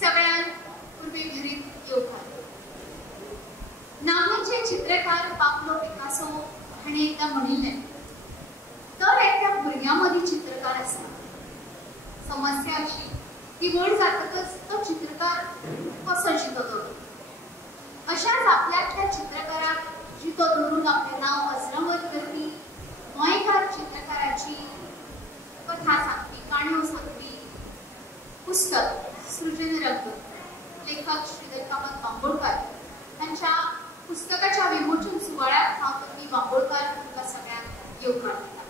सगळ्यांपूर्वी घरी येऊ लागले. नामनेचे चित्रकार पाब्लो पिकासो हाणे एकदा म्हणिल्ले, तर एकट्या भुरग्यामदी चित्रकार आसा. समस्या अशी की व्हड जातकच तो चित्रकार कसो जितो. अशाच आपल्यातल्या चित्रकाराक जितो धरून आपले नाव अजरामर करपी गोंयकार चित्रकाराची कथा सांगपी, काणयो सांगपी पुस्तक सृजन रंग लेखक श्रीधर कामत बांबोळकार यांच्या पुस्तकाच्या विमोचन सुवाळ्यात हांव तन्वी बांबोळकार तुमकां सगळ्यांक येवकार दिता.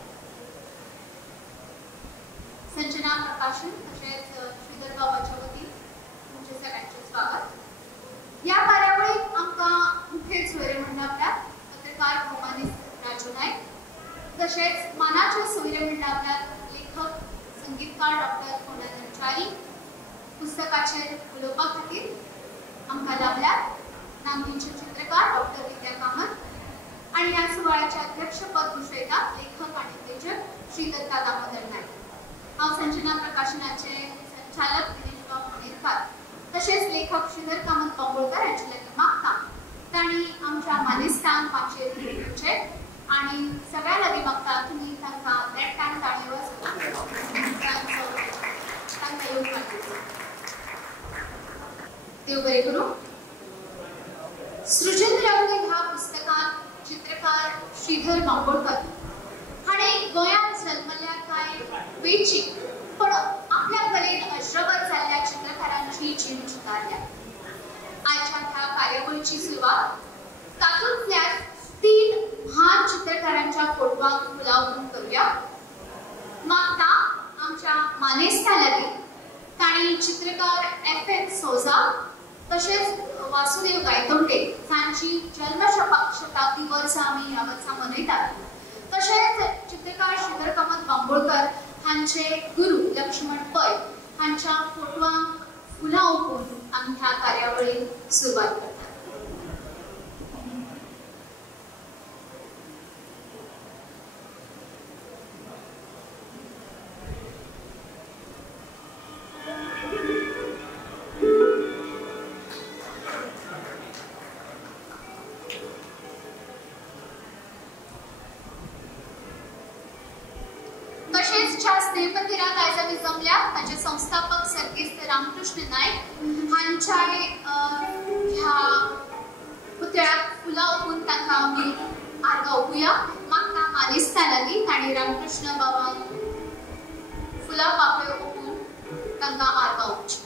संजना प्रकाशन तशेंच श्रीधर बाबाच्या वतीन तुमचे सगळ्यांचे स्वागत. या कार्यावळीक आमकां मुखेल सोयरे मंडळांतल्यान पत्रकार भौमानिस्त राजू नायक, तशेंच मानाचे सोयरे मंडळांतल्यान लेखक संगीतकार डॉक्टर कोंडानंद च्यारी, पुस्तकाचेर उलोवपा खातीर आमकां लाभल्यात नामनेचे चित्रकार डॉक्टर विद्या कामत आनी ह्या सुवाळ्याचे अध्यक्षपद भुषयतात लेखक आनी उद्देजक श्री दत्ता दामोदर नायक. हांव संजना प्रकाशनाचे संचालक दिनेश बाब मणेरकार तशेंच लेखक श्रीधर कामत बांबोळकार यांचे लागीं मागता तांणी आमच्या मानेस्तांक माचयेर घेवचे आनी सगळ्या लागीं मागता तुमी तांकां नेटान ताळयो वाजोवन तांकां येवकार दिवचो. देव बरें करूं. सृजन रंग ह्या पुस्तकांत चित्रकार श्रीधर बांबोळकर हाणें गोंयांत जल्मल्या कांय वेंचीक पण आपल्या कलेन अजरामर जाल्ल्या चित्रकारांची जीण चितारल्या. आयच्या ह्या कार्यावळीची सुरवात तातूंतल्यान 3 महान चित्रकारांच्या फोटवांक फुलावरून करूया. मागता आमच्या मानेस्ता लागीं तांणी चित्रकार F.N. सोजा तशेंच वासुदेव गायतोंडे हांची जन्मशताब्दी वर्स आमी ह्या वर्सा मनयतात. तशेंच चित्रकार श्रीधर कामत बांबोळकर हांचे गुरु लक्ष्मण पै हांच्या फोटवांक फुलां ओंपून आमी ह्या कार्यावळीक सुरवात करतात. मंदिरात आयज आमी जमल्या ताचे संस्थापक सर्गेस्त रामकृष्ण नायक हांच्या ह्या पुतळ्याक फुलां ओंपून तांकां आमी आर्गां ओंपुया. मागता मानेस्ता लागीं तांणी रामकृष्ण बाबांक फुलां पाकळ्यो ओंपून तांकां आर्गां ओंपची.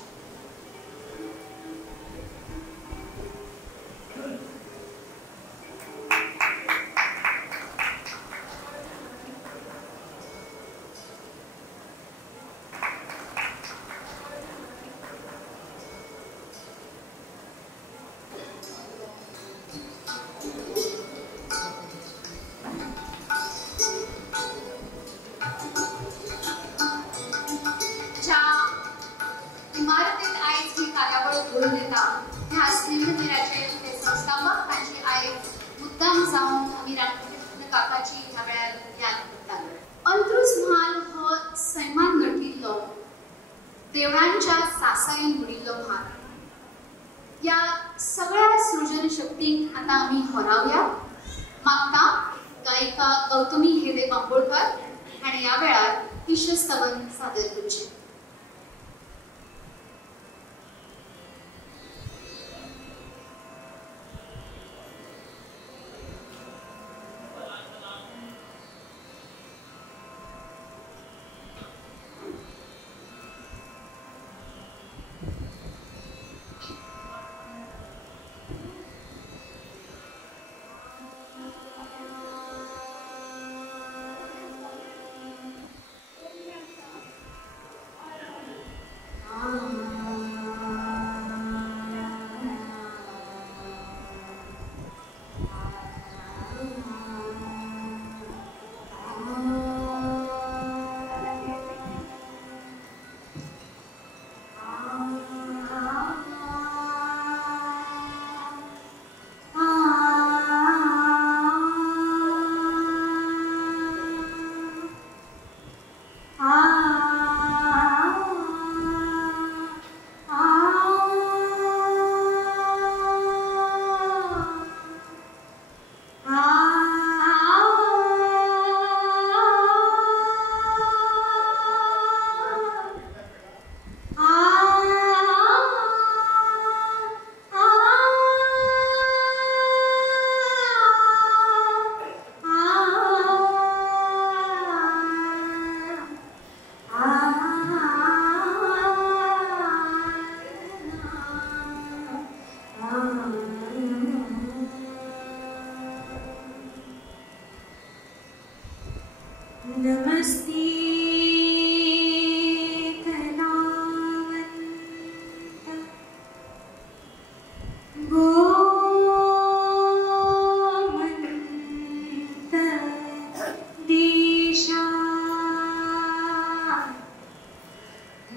अंत्रुज म्हाल हो सैमान नटिल्लो देवळांच्या सासळेन बुडिल्लो म्हाल. या सगळ्या सृजन शक्तींक आता आमी होरावया. मागता गायिका गौतमी हेदे बांबोळकर हाणें ह्या वेळार ईशस्तवन सादर करचें.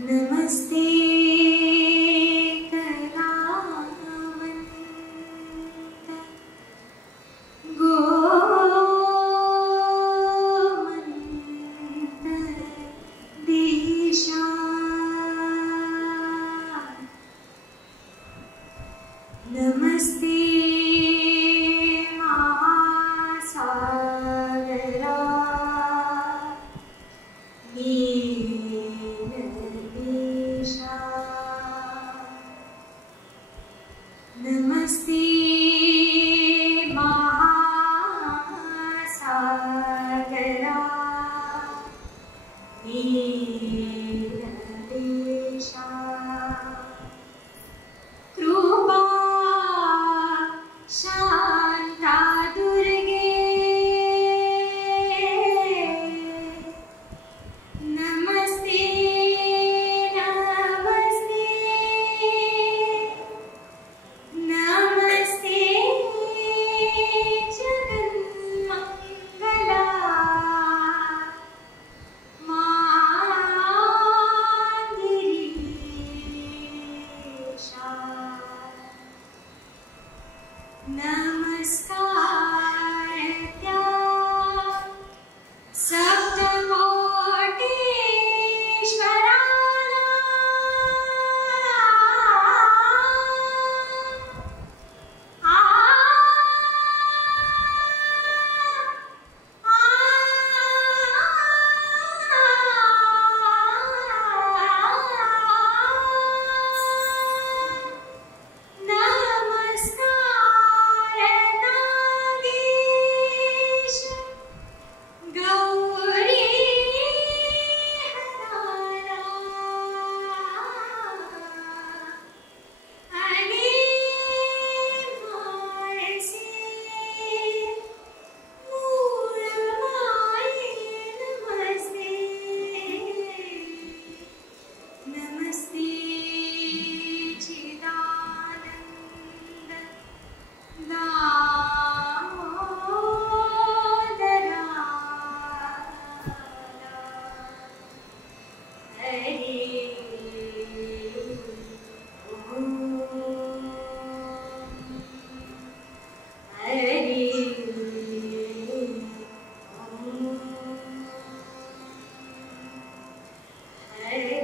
नमस्ते नमस्ते महासागरा नीलदेशा नमस्ते महासागरा नीलदेशा कृपा शांता दुर्गे नमस्ते नमस्ते नमस्ते जगन्मंगला मांगिरीशा नमस्कार त्या सप्तकोटीश्वराला नमस्कार नागेश गौरी हरारा आणि माळसे मूळमाये नमस्ते नमस्ते चिदानंद दामोदरा हरे ओम हरे ओम हरे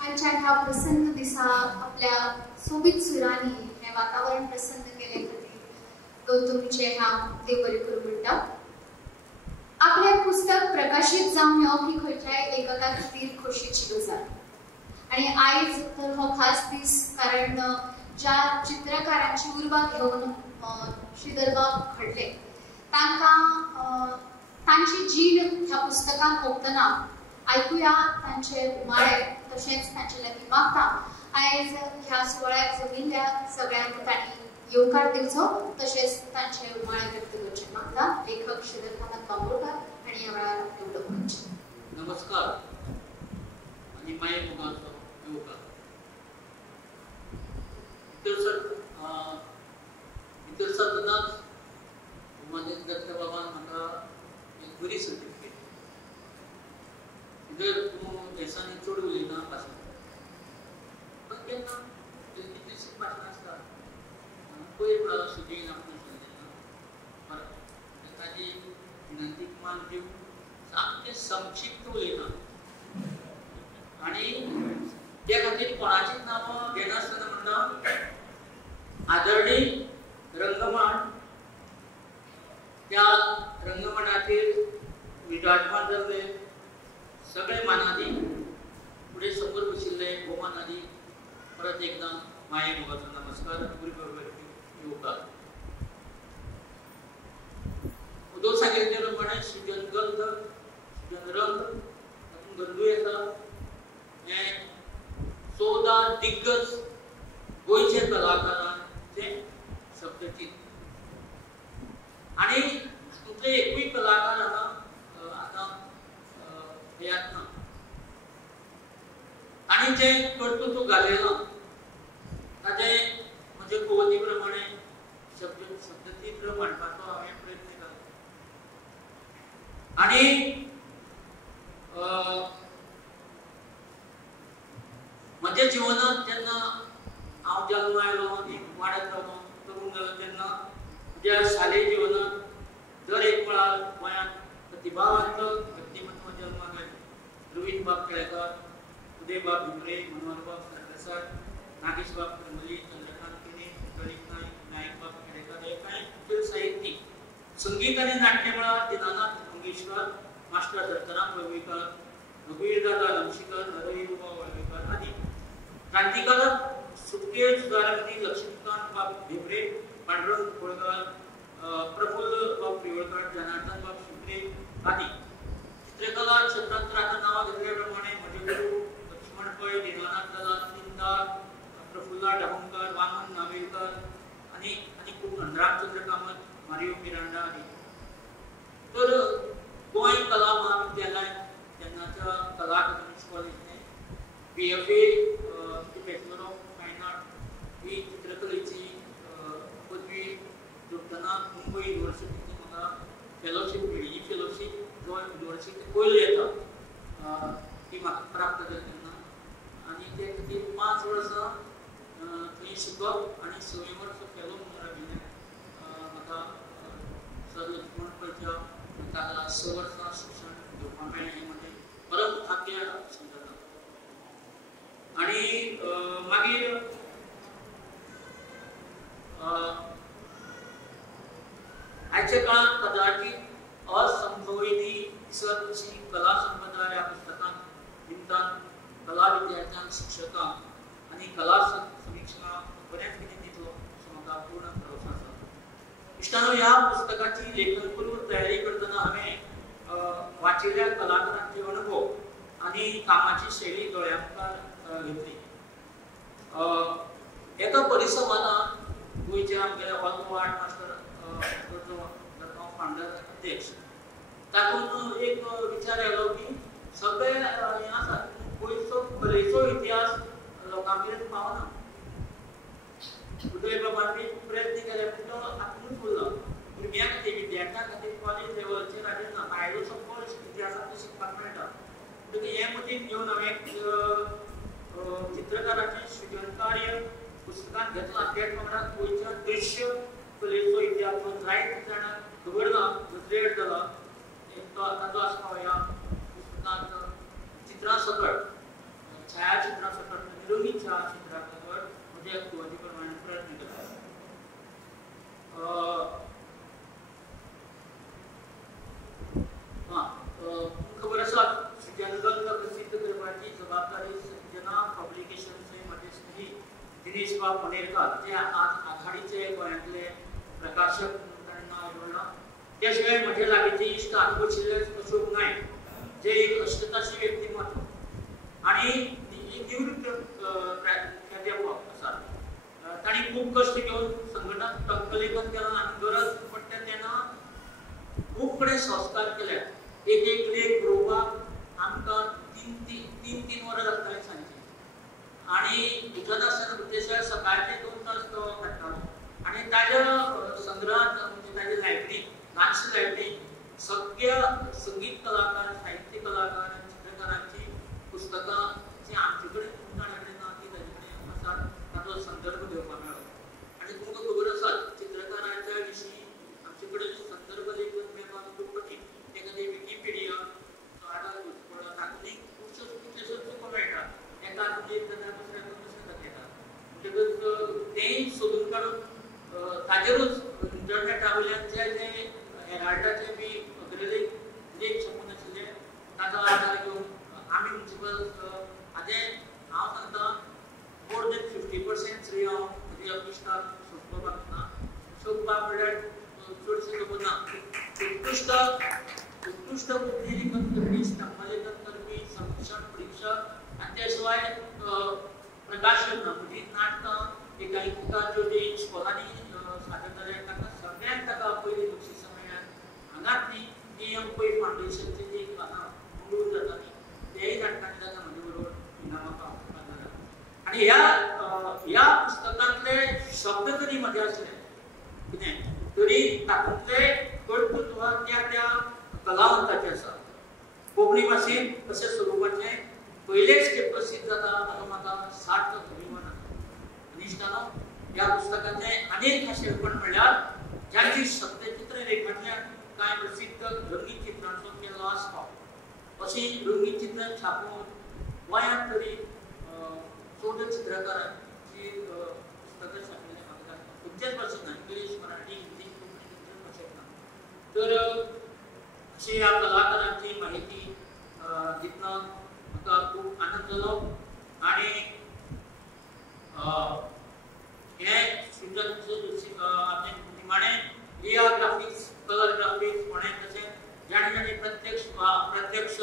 आजच्या ह्या प्रसन्न दिसा आपल्या सोबीत सुरांनी हे वातावरण प्रसन्न केले खातीर दोन तुमचे ह्या देव बरें करूं म्हणटा. आपले पुस्तक प्रकाशीत जावन येवप ही खंयच्याय लेखका खातीर खोशयेची गजाल आणि आयज तर हो खास दीस कारण ज्या चित्रकारांची उर्बा घेवन श्रीधरबा घडले तांची जीण ह्या पुस्तकान ओंपतना ऐकुया तांचे उमाळे तशेंच तांचे लागीं मागता आयज ह्या सुवाळ्याक जमिल्ल्या सगळ्यांक तांणी येवकार दिवचो तशेंच तांचे उमाळे व्यक्त करचे मागता लेखक श्रीधर कामत बांबोळकार आनी ह्या वेळार उलोवप करचे. नमस्कार आणि माये मोगाचो येवकार. भितर सरतनाच उमादेव दत्त बाबान म्हाका एक बरी सर्टिफिकेट जर तूं देशांनी चड उलयना भाशा पण केन्ना कितलीशीं भाशा आसता पयर सुदीन आपण सांगितलं ताजी विनंती मान दिवन सामकें संक्षिप्त उलयना आनी त्या खातीर कोणाचीच नांवां घेनासतना म्हणटा आदरणीय रंगमंच त्या रंगमंचाचेर विराजमान जाल्ले सगळे मानादी फुडें समोर बशिल्ले भोवमानादी परत एकदा माये मोगाचो नमस्कार गुरू बरोबर येवकार. उदो सांगितले प्रमाणे सृजन गंध सृजन रंग तातूंत गंधू येता हे 14 दिग्गज गोंयचे कलाकारांचे सप्तचित आणि तुमचे एकूय कलाकार हांगा आतां येत ना आणि जे कर्तृत्व घालयलां ताचे म्हणजे कुवती प्रमाणे आणि माझ्या जीवनात जेन्ना हांव जल्म आयलो आनी वाडत रावलो तरुण जालो तेन्ना म्हज्या शालेय जीवनात दर एक वेळार गोंयांत प्रतिभावंत व्यक्तिमत्व जल्माक आयले. रवींद्र बाब केळेकर, उदय बाब भिंगरे, मनोहर बाब सरदेसाय, नागेश बाब करमली, चंद्रकांत केणी, ललित नाईक, नायक बाब केळेकर हे कांय उच्च साहित्यीक, संगीत आनी नाट्य मळार दिनानाथ मंगेशकर, मास्टर दत्तराम वळवयकर, रघुवीर दादा लंशीकर, नरहरी वळवयकर आदी. क्रांतिकारक सुटके सुदारकनी लक्ष्मीकांत बाब भिंगरे, पांडुरंग कोळकर, प्रफुल्ल बाब पिवळकर, जनार्दन बाब शिंदे आदी. चित्रकला क्षेत्रांत आता नांवां घेतल्या प्रमाणे म्हजे गुरू लक्ष्मण पै, दीनानाथ दादा तिंदार, प्रफुल्ला डावंकर, वामन नावेलकर आनी खूब रामचंद्र कामत, मारियो मिरांडा आदी. तर गोंय कला महाविद्यालय तेन्नाच्या कला अकादमी कॉलेजीने BFA बॅचलर ऑफ फायन आर्ट ही चित्रकलेची पदवी जोडटना मुंबई युनिव्हर्सिटीची म्हाका फेलोशीप मेळ्ळी. ही फेलोशीप गोंय युनिव्हर्सिटी पयली येता ती म्हाका प्राप्त जाली तेन्ना आनी ते खातीर 5 वर्सां थंय शिकप आनी 6 वर्सां फेलो म्हणून राविल्लें म्हाका सर लक्ष्मण पैच्या ताका 6 वर्सां शिक्षण घेवपाक मेळ्ळें. हें म्हजें परम भाग्य समजता. आनी मागीर आयच्या काळात कदाचित असंभविती दिसतशी कला संपदा ह्या पुस्तकांत निमतान कला विद्यार्थ्यांक शिक्षकांक आनी कला समीक्षकांक बरेंच कितें दितलो असो म्हाका पूर्ण भरवसो आसा. इश्टानो, ह्या पुस्तकाची लेखनपूर्व तयारी करतना हांवें वाचिल्ल्या कलाकारांचे अनुभव आनी कामाची शैली दोळ्यांमुखार घेतली. एका परिसंवादांत गोंयचे आमगेले ऑल्बो आर्ट मास्टर फाउंडर अध्यक्ष तातूंत एक विचार आयलो की सगळे हें आसा गोंयचो कलेचो इतिहास लोकां मेरेन पावना. उदय बाबान बी प्रयत्न केले पूण तो हातूंत उरलो. भुरग्यां खातीर विद्यार्थ्यां खातीर कॉलेज लेवलचेर हाजेर ना भायलो सगळो इतिहासांतलो शिकपाक मेळटा. म्हणटकीर हे मतीन घेवन हांवें चित्रकाराचें सृजन कार्य पुस्तकांत घेतलां. तेच वांगडा गोंयच्या दृश्य कलेचो इतिहास जो जायते जाणांक खबर ना नदरेड जाला ताचो आस्पाव ह्या पुस्तकांत चित्रां सकट छायाचित्रां सकट निरोगी छायाचित्रां सकट म्हज्या कुवती प्रमाणे प्रयत्न केला. खबर आसा सृजन ग्रंथ प्रसिद्ध करपाची जबाबदारी सृजना पब्लिकेशनचे म्हजे श्री दिनेश बाब मनेरकार जे आज आघाडीचे गोंयांतले प्रकाशक म्हणून नांव जोडलां. त्या शिवाय म्हजे लागींचे इश्ट आत्मशिल्ले अशोक नायक जे एक अष्टताशी व्यक्तिमत्व आनी निवृत्त प्राध्यापक आसात. तांणी खूब कश्ट घेवन संघटन टंकलेखन केलां आनी गरज पडटा तेन्ना खूब कडेन संस्कार केले. एक लेख बरोवपाक आमकां तीन वरां लागतालीं सांजची आनी भितर आसतना उद्देशाक सकाळचे 2 तास तो काडटालो आनी ताज्या संग्रहांत म्हणजे ताजे लायब्ररी ल्हानशी लायब्ररी सगळ्या संगीत कलाकार, साहित्य कलाकार आनी चित्रकारांची पुस्तकां जी आमचे कडेन कोणाकडे ना ती ताजे कडेन आसात ताचो संदर्भ घेवपाक मेळ्ळो. आनी तुमकां खबर आसा चित्रकारांच्या विशीं आमचे कडेन संदर्भ लेखन मेळपाक खूब कठीण. ते खातीर विकिपीडिया आदार घेवचो पडटा. तातूंत कितल्योश्योच चुको मेळटा. एका हातूंत एक जाता दुसऱ्या हातूंत दुसरें जाता येता. म्हणटकच तेंय सोदून काडून ताजेरूच इंटरनेटा वयल्यान जे हेराल्डाचे बी अग्रलेख लेख छपून आशिल्ले ताचो आदार घेवन आमी म्युनिसिपल हाजें हांव सांगता मोर देन 50% श्रेय हांव म्हज्या इश्टाक सोंपपाक ना. सोंपपाक म्हणल्यार चडशें खबर ना. उत्कृष्ट बुद्धी लेखन करपी, स्तंभलेखन करपी, संरक्षण परीक्षक आनी त्या शिवाय प्रकाशन म्हणजे नाटकां एकांकिका ज्यो स्कॉलांनी सादर जाल्यात ताका सगळ्यांत ताका पयली बक्षिसां मेळ्ळ्यात. हांगातली DM पै फाउंडेशनची जी मंगळूर जाताली तेय नाटकांनी ताका म्हजे बरोबर इनामां पावपाक जाल्यात. आनी ह्या पुस्तकांतले शब्द तरी म्हजे आसले कितें तरी तातूंतले कर्तृत्व त्या कलावंताचे आसा. कोंकणी भाशेंत कशें स्वरुपाचे पयलेच खेप प्रसिद्ध जाता हाका म्हाका 60 अभिमान आसा. निश्तानो ह्या पुस्तकाचे अनेक खाशेलपण म्हणल्यार ज्यांची सत्यचित्र रेखाटल्यान कांय प्रसिद्ध रंगीत चित्रांचो केल्लो आसपाव. अशी रंगीत चित्र छापून गोंयांत तरी 14 चित्रकारांची पुस्तकां छापिल्ली म्हाका खंयच्याच भाशेंत ना. इंग्लीश, मराठी, हिंदी, कोंकणी खंयच्याच भाशेंत ना. तर अशी ह्या कलाकारांची माहिती दितना म्हाका खूब आनंद जालो. आनी हे सृजनशील आमी निमाणे लिया ग्राफिक्स, कलर ग्राफिक्स कोणें तशें ज्याणे प्रत्यक्ष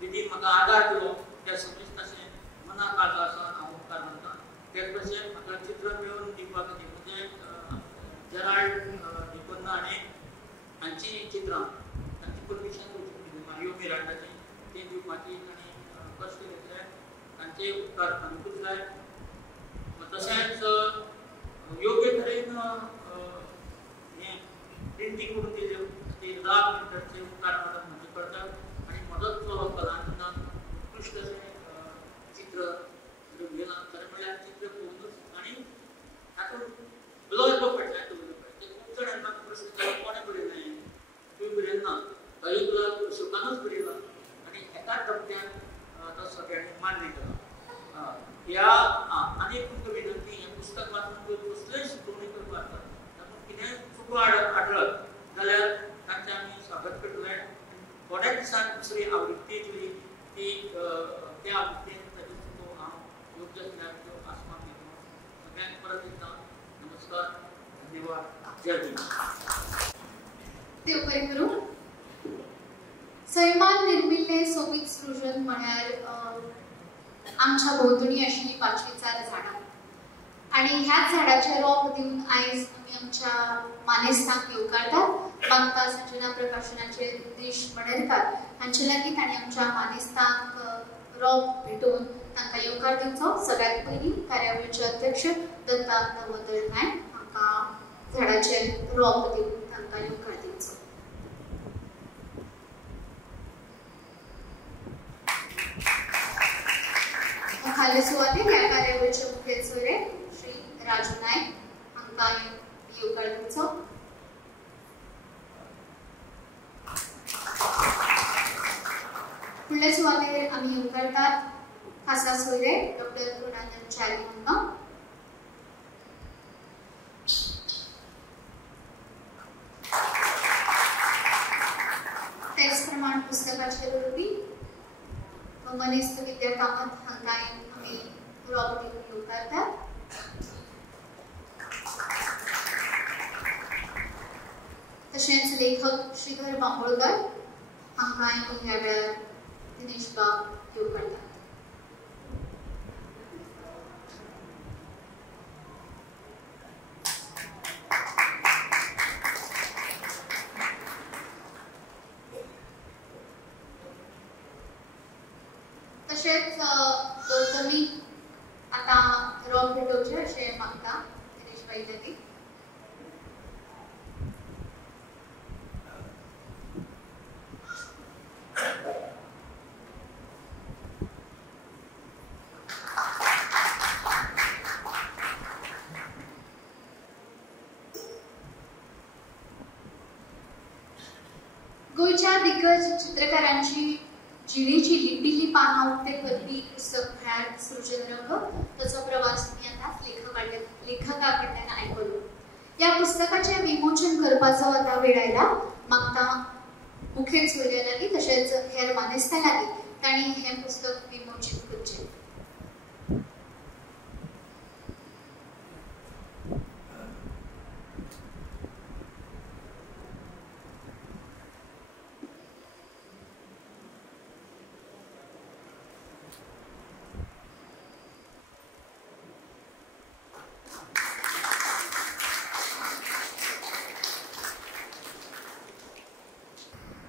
रितीन म्हाका आदार दिलो त्या सगळेच तशें मना काळजासान हांव उपकार मानतां. तेच भशेन म्हाका चित्र मेळोवन दिवपा खातीर म्हणजे जेराल्ड डिकोन्ना हांची चित्रां तांची परमिशन घेवची मारियो मिरांडाची ती दिवपाची आनी कश्ट घेतले तांचे उपकार मानूंकूच जाय. तशेंच योग्य तरेन हें प्रिंटींग करून दिल्यो खातीर राग मिनटाचे उपकार मानप म्हजे कर्तव्य. आनी म्हजोच जो कलानंदान उत्कृश्ट अशें चित्र रंगयलां. खरें म्हणल्यार चित्र पळोवनूच आनी तातूंत बलो येतो फाटल्यान दवरलो पळय. खूब जाणांनी म्हाका प्रश्न केलो कोणें बरयलें, तुवें बरयलें ना, तातूंत अशोकानूच बरयलां आनी एकाच धपक्यान तो सगळ्यांनी मान्य केला. ह्या आनी तुमकां विनंती, हें पुस्तक वाचून कसल्योय शिकवणी करपाक तातूंत कितेंय चुको आढळत जाल्यार तांचें आमी स्वागत करतले. थोड्याच दिसान दुसरी आवृत्ती येतली ती त्या आवृत्तीन ताच्यो चुको हांव योग्य आसल्यार त्यो आस्पाव घेतलो. सगळ्यांक परत एकदां नमस्कार, धन्यवाद, जय भीम. देव बरें करूं. सैमान निर्मिल्लें सोबीत सृजन म्हळ्यार आमच्या भोंवतणी आशिल्लीं 5-4 झाडां आनी ह्याच झाडाचे रोप दिवन आयज आमी आमच्या मानेस्तांक येवकारतात. मागता संजना प्रकाशनाचे दिश मणेरकार हांचे लागीं तांणी आमच्या मानेस्तांक रोप भेटोवन तांकां येवकार दिवचो. सगळ्यात पयलीं कार्यावळीचे अध्यक्ष दत्ता दामोदर नायक हांकां झाडाचे रोप दिवन तांकां येवकार दिवचो. खाली सुवातेर ह्या कार्यावळीचे मुखेल सोयरे श्री राजू नायक हांकां येवकार दिवचो. फुडल्या सुवातेर आमी येवकारतात खासा सोयरे डॉक्टर गुणानंद च्यारी हांकां. तेच प्रमाण पुस्तकाचे बरोवपी मनीस विद्या कामत हांकां आमी रोप दिवन येवकारतात. तशेंच लेखक श्रीधर बांबोळकर हांकां ह्या वेळार दिनेश बाब येवकारतात. तशेंच दोतोनी आतां रोप भेटोवचें अशें मागता दिनेश बाई लागीं. गोंयच्या दिग्गज चित्रकारांची जिणेची लिपिल्ली पानां उक्ते करपी पुस्तक म्हळ्यार सृजन रंग. ताचो प्रवास तुमी आतांच लेखका कडल्यान आयकलो. ह्या पुस्तकाचें विमोचन करपाचो आतां वेळ आयला. मागता मुखेल सोयऱ्या लागीं तशेंच हेर मानेस्तां लागीं तांणी हें पुस्तक विमोचीत करचें.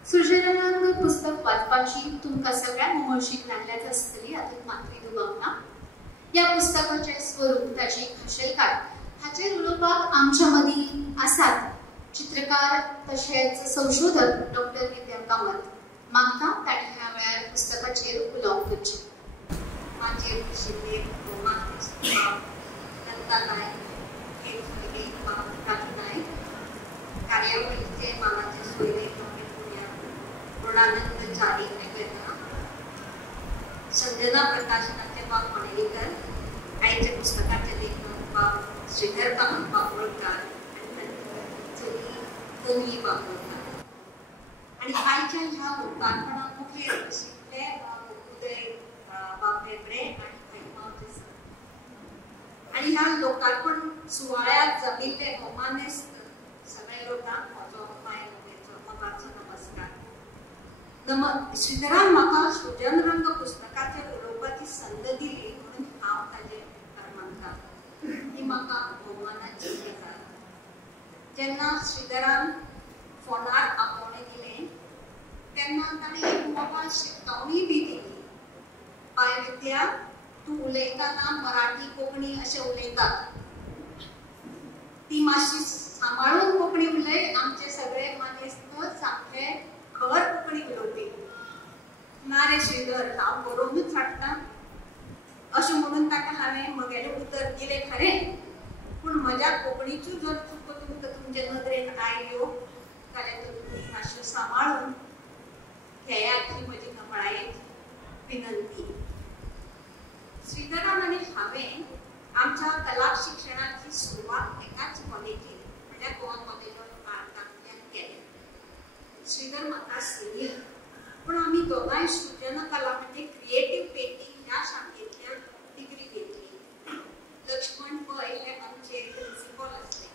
सृजनात्मक पुस्तक वाचपाची तुमकां सगळ्यांक उमळशीक लागल्याच आसतली, हातूंत मात्रूय दुबाव ना. ह्या पुस्तकाचें स्वरूप, ताची खाशेलकाय हाचेर उलोवपाक आमच्या मदीं आसात चित्रकार तशेंच संशोधक डॉक्टर विद्या कामत मागता ताणें ह्या वेळार पुस्तकाचेर उलोवप करचें. माझे शिल्ले दत्ता नायक एक भुरगे राजू नायक कार्यावळीचे मामाचे सोयरे नवे पुण्या पूर्णानंद चारी ऐकयता संजना प्रकाशनाचे बाब मणेरीकर आईचे पुस्तकाचे लेखक बाब श्रीधर कामत बाबुळकर आणि चली बाबुळकर आणि आईच्या ह्या लोकार्पणात मुखेल शिकले उदय बापेब्रे आणि ह्या लोकार्पण सुवाळ्यात जमिल्ले भौमानेस्त सगळे लोकांक म्हजो मायेचो मोगाचो नमस्कार. श्रीधरान म्हाका सृजन रंग पुस्तकाचेर उलोवपाची संद दिली म्हणून हांव ताजेर मानतां. ही म्हाका भोवमानाची गजाल. जेन्ना श्रीधरान फोनार आपोवणें दिलें तेन्ना ताणें एक मोबायल शिटकावणी बी दिली. बाय विद्या तू उलयतना मराठी कोंकणी अशें उलयता ती मातशी सांबाळून कोंकणी उलय. आमचे सगळे मानेस्त सामके खर कोंकणी उलोवपी. ना रे श्रीधर हांव बरोवनूच हाडटां अशें म्हणून ताका हांवें म्हगेलें उतर दिलें खरें पूण म्हज्या कोंकणीच्यो जर चुको तुमकां तुमचे नदरेन आयल्यो जाल्यार तुमी मातश्यो सांबाळून खेळाची म्हजी कमळायेची विनंती. श्रीधरान आनी हांवें आमच्या कला शिक्षणाची सुरवात एकाच कॉलेजीत म्हणल्यार गोवा कॉलेज ऑफ आर्टांतल्यान केली. श्रीधर म्हाका सिनियर पूण आमी दोगांय सृजन कला म्हणजे क्रिएटीव पेंटिंग ह्या शाखेंतल्यान डिग्री घेतली. लक्ष्मण पै हे आमचे प्रिन्सिपल आसले.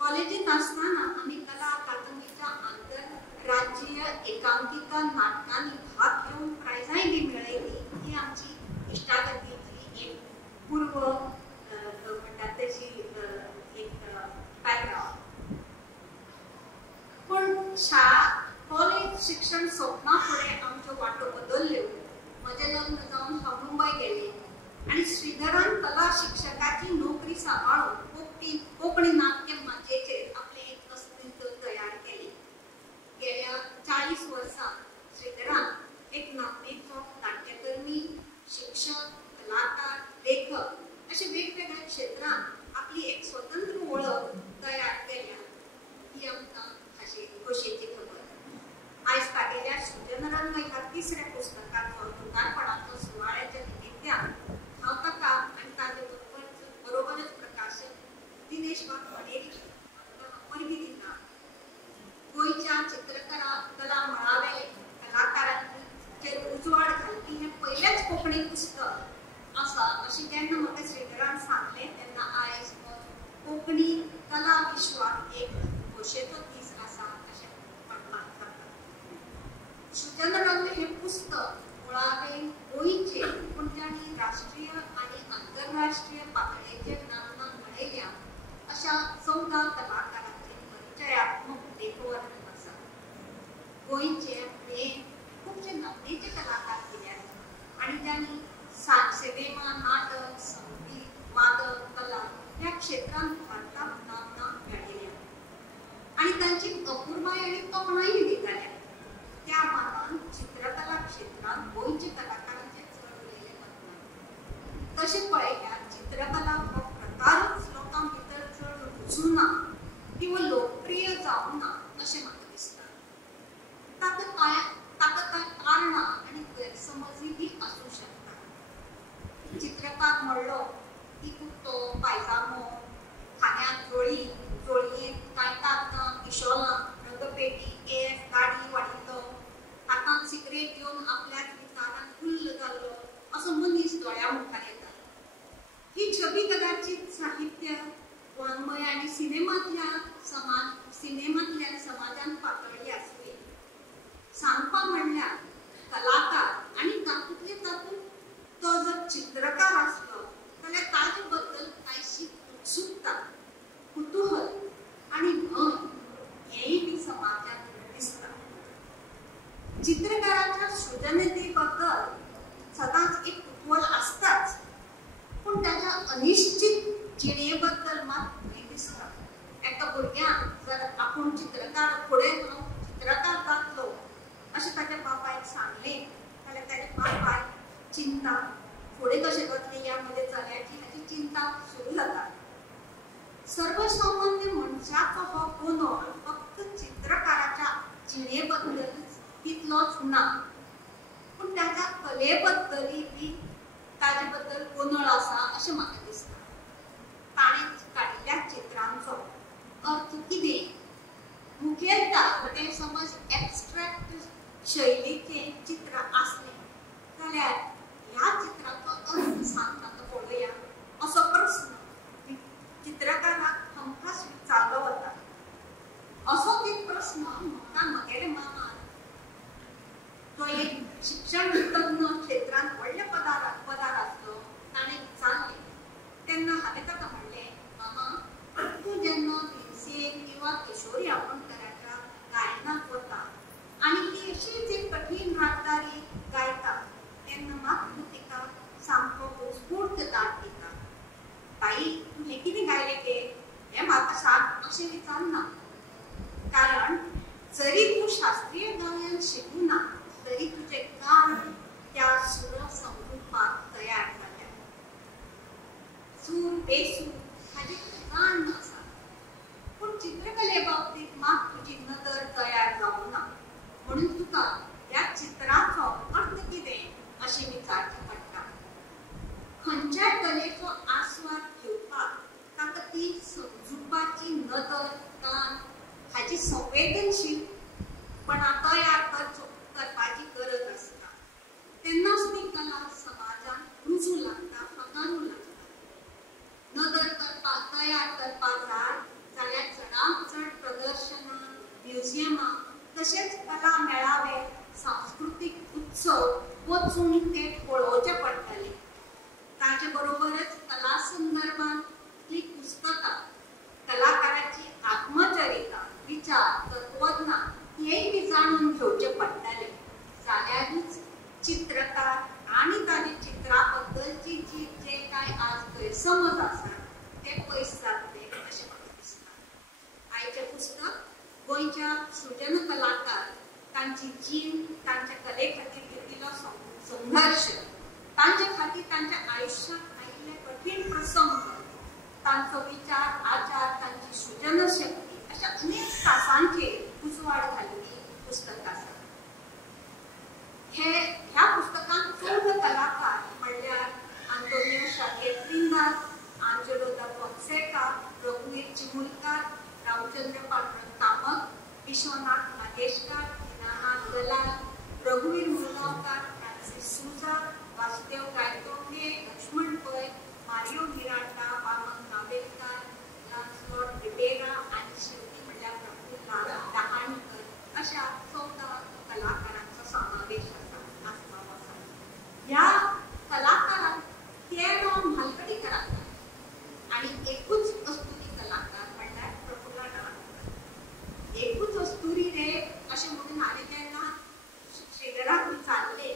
कॉलेजीत आसतना आमी कला अकादमीच्या आंतरराज्यीय एकांकिका नाटकांनी भाग घेवन प्रायजांय बी मेळयली. ही आमची इश्टागतीची एक पूर्व म्हणटात तशी एक बॅकग्रावंड. पूण कॉलेज शिक्षण सोंपना फुडें आमच्यो वाटो बदल्ल्यो. म्हजें लग्न जावन हांव मुंबय गेलें आनी श्रीधरान कला शिक्षकाची नोकरी सांबाळून कोंकणी नाट्य मंचेचेर आपलें एक अस्तित्व तयार केलें. गेल्या 40 वर्सां श्रीधरान एक नामनेचो नाट्यकर्मी, शिक्षक, कलाकार, लेखक अशा वेगवेगळ्या क्षेत्रांत आपली एक स्वतंत्र ओळख तयार केल्या. ही आमकां खोशेची खबर. आयज काडिल्ल्या सृजन रंग ह्या 3ऱ्या पुस्तकाचो लोकार्पणाचो सुवाळ्याच्या निमित्यान हांव ताका आनी ताचे बरोबरच प्रकाशक दिनेश बाब मणेरी परबी दिता. गोंयच्या चित्रकला कला मळावे कलाकारांचेर उजवाड घालपी हें पयलेंच कोंकणी पुस्तक आसा अशें जेन्ना म्हाका श्रीधरान सांगलें तेन्ना आयज कोंकणी कला विश्वाक एक खोशेचो दीस आसा अशें म्हणटा. सृजन रंग हें पुस्तक मुळावें गोंयचें पूण तांणी राष्ट्रीय आनी आंतरराष्ट्रीय पातळेचेर नामना मेळयल्या अशा 14 कलाकारांचें परिचयात्मक लेखवर्णन आसा. गोंयचे हे खुबशे नामनेचे कलाकार केल्यात आनी तांणी सिनेमा, नाटक, संगीत, वादक, कला ह्या क्षेत्रांत भारताक नामना मेळयल्या आनी तांची अपुर्बाय आनी तोखणाय दिताल्या. त्या मानान चित्रकला क्षेत्रांत गोंयचे कलाकारांचे चड उलयले वतना. तशें पळयल्यार चित्रकला हो प्रकारच लोकां भितर चड रुजूना किंवा लोकप्रिय जावना अशें म्हाका दिसता. ताका कांय कारणां आनी गैरसमजूय बी आसूं शकता. चित्रकार म्हणलो की कुर्तो, पायजामो, खांद्याक जोळी, जोळयेंत कांयताक इशोलां, रंगपेटी, केस, दाढी वाडिल्लो, हातांत सिगरेट घेवन आपल्याच विचारान फुल्ल जाल्लो असो मनीस दोळ्या मुखार येता. ही छबी कदाचित साहित्य, वाङ्मय आनी सिनेमांतल्यान समाजान पातळ्ळी आसली. सांगपा म्हणल्यार कलाकार आनी तातूंतले तातूंत तो जर चित्रकार आसलो जाल्यार ताजे बद्दल कांयशी उत्सुकता, कुतूहल आनी भंय हेंय बी समाजांत दिसता. चित्रकाराच्या सृजनते बद्दल सदांच एक कुतूहल आसताच पूण ताच्या अनिश्चित जिणे बद्दल मात भंय दिसता. एका भुरग्याक जर आपूण चित्रकार फुडें हांव चित्रकार जातलो अशें ताच्या बापायक सांगलें जाल्यार ताच्या बापायक चिंता फुडें कशें वतलें ह्या म्हज्या चल्याची हाची चिंता सुरू जाता. सर्वसामान्य मनशाचो हो गोंदळ फक्त चित्रकाराच्या जिणे बद्दलच तितलोच ना, पूण ताच्या कले बद्दलय बी ताचे बद्दल गोंदळ आसा अशें म्हाका दिसता. ताणें काडिल्ल्या चित्रांचो अर्थ कितें? मुखेलता तें समज एब्स्ट्रॅक्ट शैलीचें चित्र आसलें जाल्यार ह्या चित्राचो अर्थ सांग म्हाका पळोवया असो प्रस्न चित्रकाराक हमखास विचारलो वता. असोच एक प्रस्न म्हाका म्हगेल्या मामान तो एक शिक्षण तज्ञ क्षेत्रांत व्हडल्या पदार आसलो ताणें विचारलें. तेन्ना हांवें ताका म्हणलें, मामा तूं जेन्ना भिरसेक किंवा किशोरी आमोणकराच्या गायनाक वता आनी ती अशीच एक कठीण रागदारी गायता तेन्ना मात तूं तिका सामको उत्स्फूर्त दाद दिता. ताई तूं हें कितें गायलें गे हें म्हाका सांग अशें विचारना. कारण जरी तूं शास्त्रीय गायन शिकूना तरी तुजें गान त्या सुरा समजुपाक तयार जाल्या. सूर बेसूर हाजें गान आसा, पूण चित्रकले बाबतींत मात तुजी नदर तयार जावंक ना. म्हणून तुका ह्या चित्राचो अर्थ कितें अशें विचारचें पडटा. खंयच्याय कलेचो आस्वाद घेवपाक ताका ती समजुपाची नदर कान हाची संवेदनशीलपणा तयार करपाची गरज आसता. तेन्नाच ती कला समाजान रुजू लागता, फकारू लागता. नदर करपाक तयार करपाक जाय जाल्यार चडांत चड प्रदर्शनां, म्युजियमां तशेंच कला मेळावे, सांस्कृतीक उत्सव वचून ते पळोवचे पडटले. ताचे बरोबरच कला संदर्भांतली पुस्तकां, कलाकाराची आत्मचरिता, विचार, तत्वज्ञान हेय बी जाणून घेवचे पडटले. जाल्यारूच चित्रकार आनी ताच्या चित्रा बद्दलची जे काय आज गैरसमज आसा ते पयस जातले अशें म्हाका दिसता. आयचें पुस्तक गोंयच्या सृजन कलाकार तांची जीण, तांच्या कले खातीर घेतिल्लो संघर्श, तांचे खातीर तांच्या आयुश्यांत आयिल्ले कठीण प्रसंग, तांचो विचार, आचार, तांची सृजन शक्ती अशा अनेक तासांचेर उजवाड घालिल्ली पुस्तक आसा. ह्या पुस्तकांत चौद कलाकार म्हणल्यार आंतोनियो शाकेर प्रिंदास, आंजेलो दा फॉन्सेका, रघुवीर चिमुलकार, रामचंद्र पांडुरंग कामत, विश्वनाथ नागेशकार, दीनानाथ दलाल, रघुवीर Murgaonkar, Francis Suja, Vasudev Gaitonde, Laxman Pai, Mario Miranda, Vaman Navelkar, लान्सलॉट Ribera आनी शेवटी म्हणल्यार प्रफुल्ल डहाणकर अशा 14 कलाकारांचो समावेश आसपाव आसा. ह्या कलाकारांक 13 म्हालगडीकार आसात आनी एकूच अस्तुरी कलाकार म्हणल्यार प्रफुल्ल डहाणकर. एकूच अस्तुरी रे अशें म्हणून हांवें तेन्ना श्रीधराक विचारलें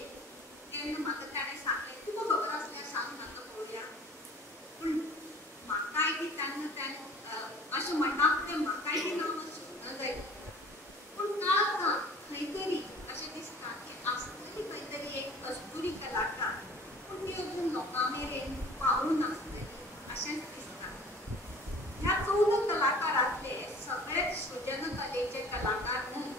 तेन्ना म्हाका ताणें सांगलें, तुका खबर आसल्यार सांग म्हाका पळोवया. पूण म्हाकाय बी तेन्ना अशें म्हणटात तें म्हाकाय बी नांव सुचना जाय. पूण काळखा खंय तरी अशें दिसता की आसतली खंय तरी एक अस्तुरी कलाकार, पूण ती अजून लोकां मेरेन पावून आसतली अशेंच दिसता. ह्या 14 कलाकारांतले सगळेच सृजन कलेचे कलाकार न्हय.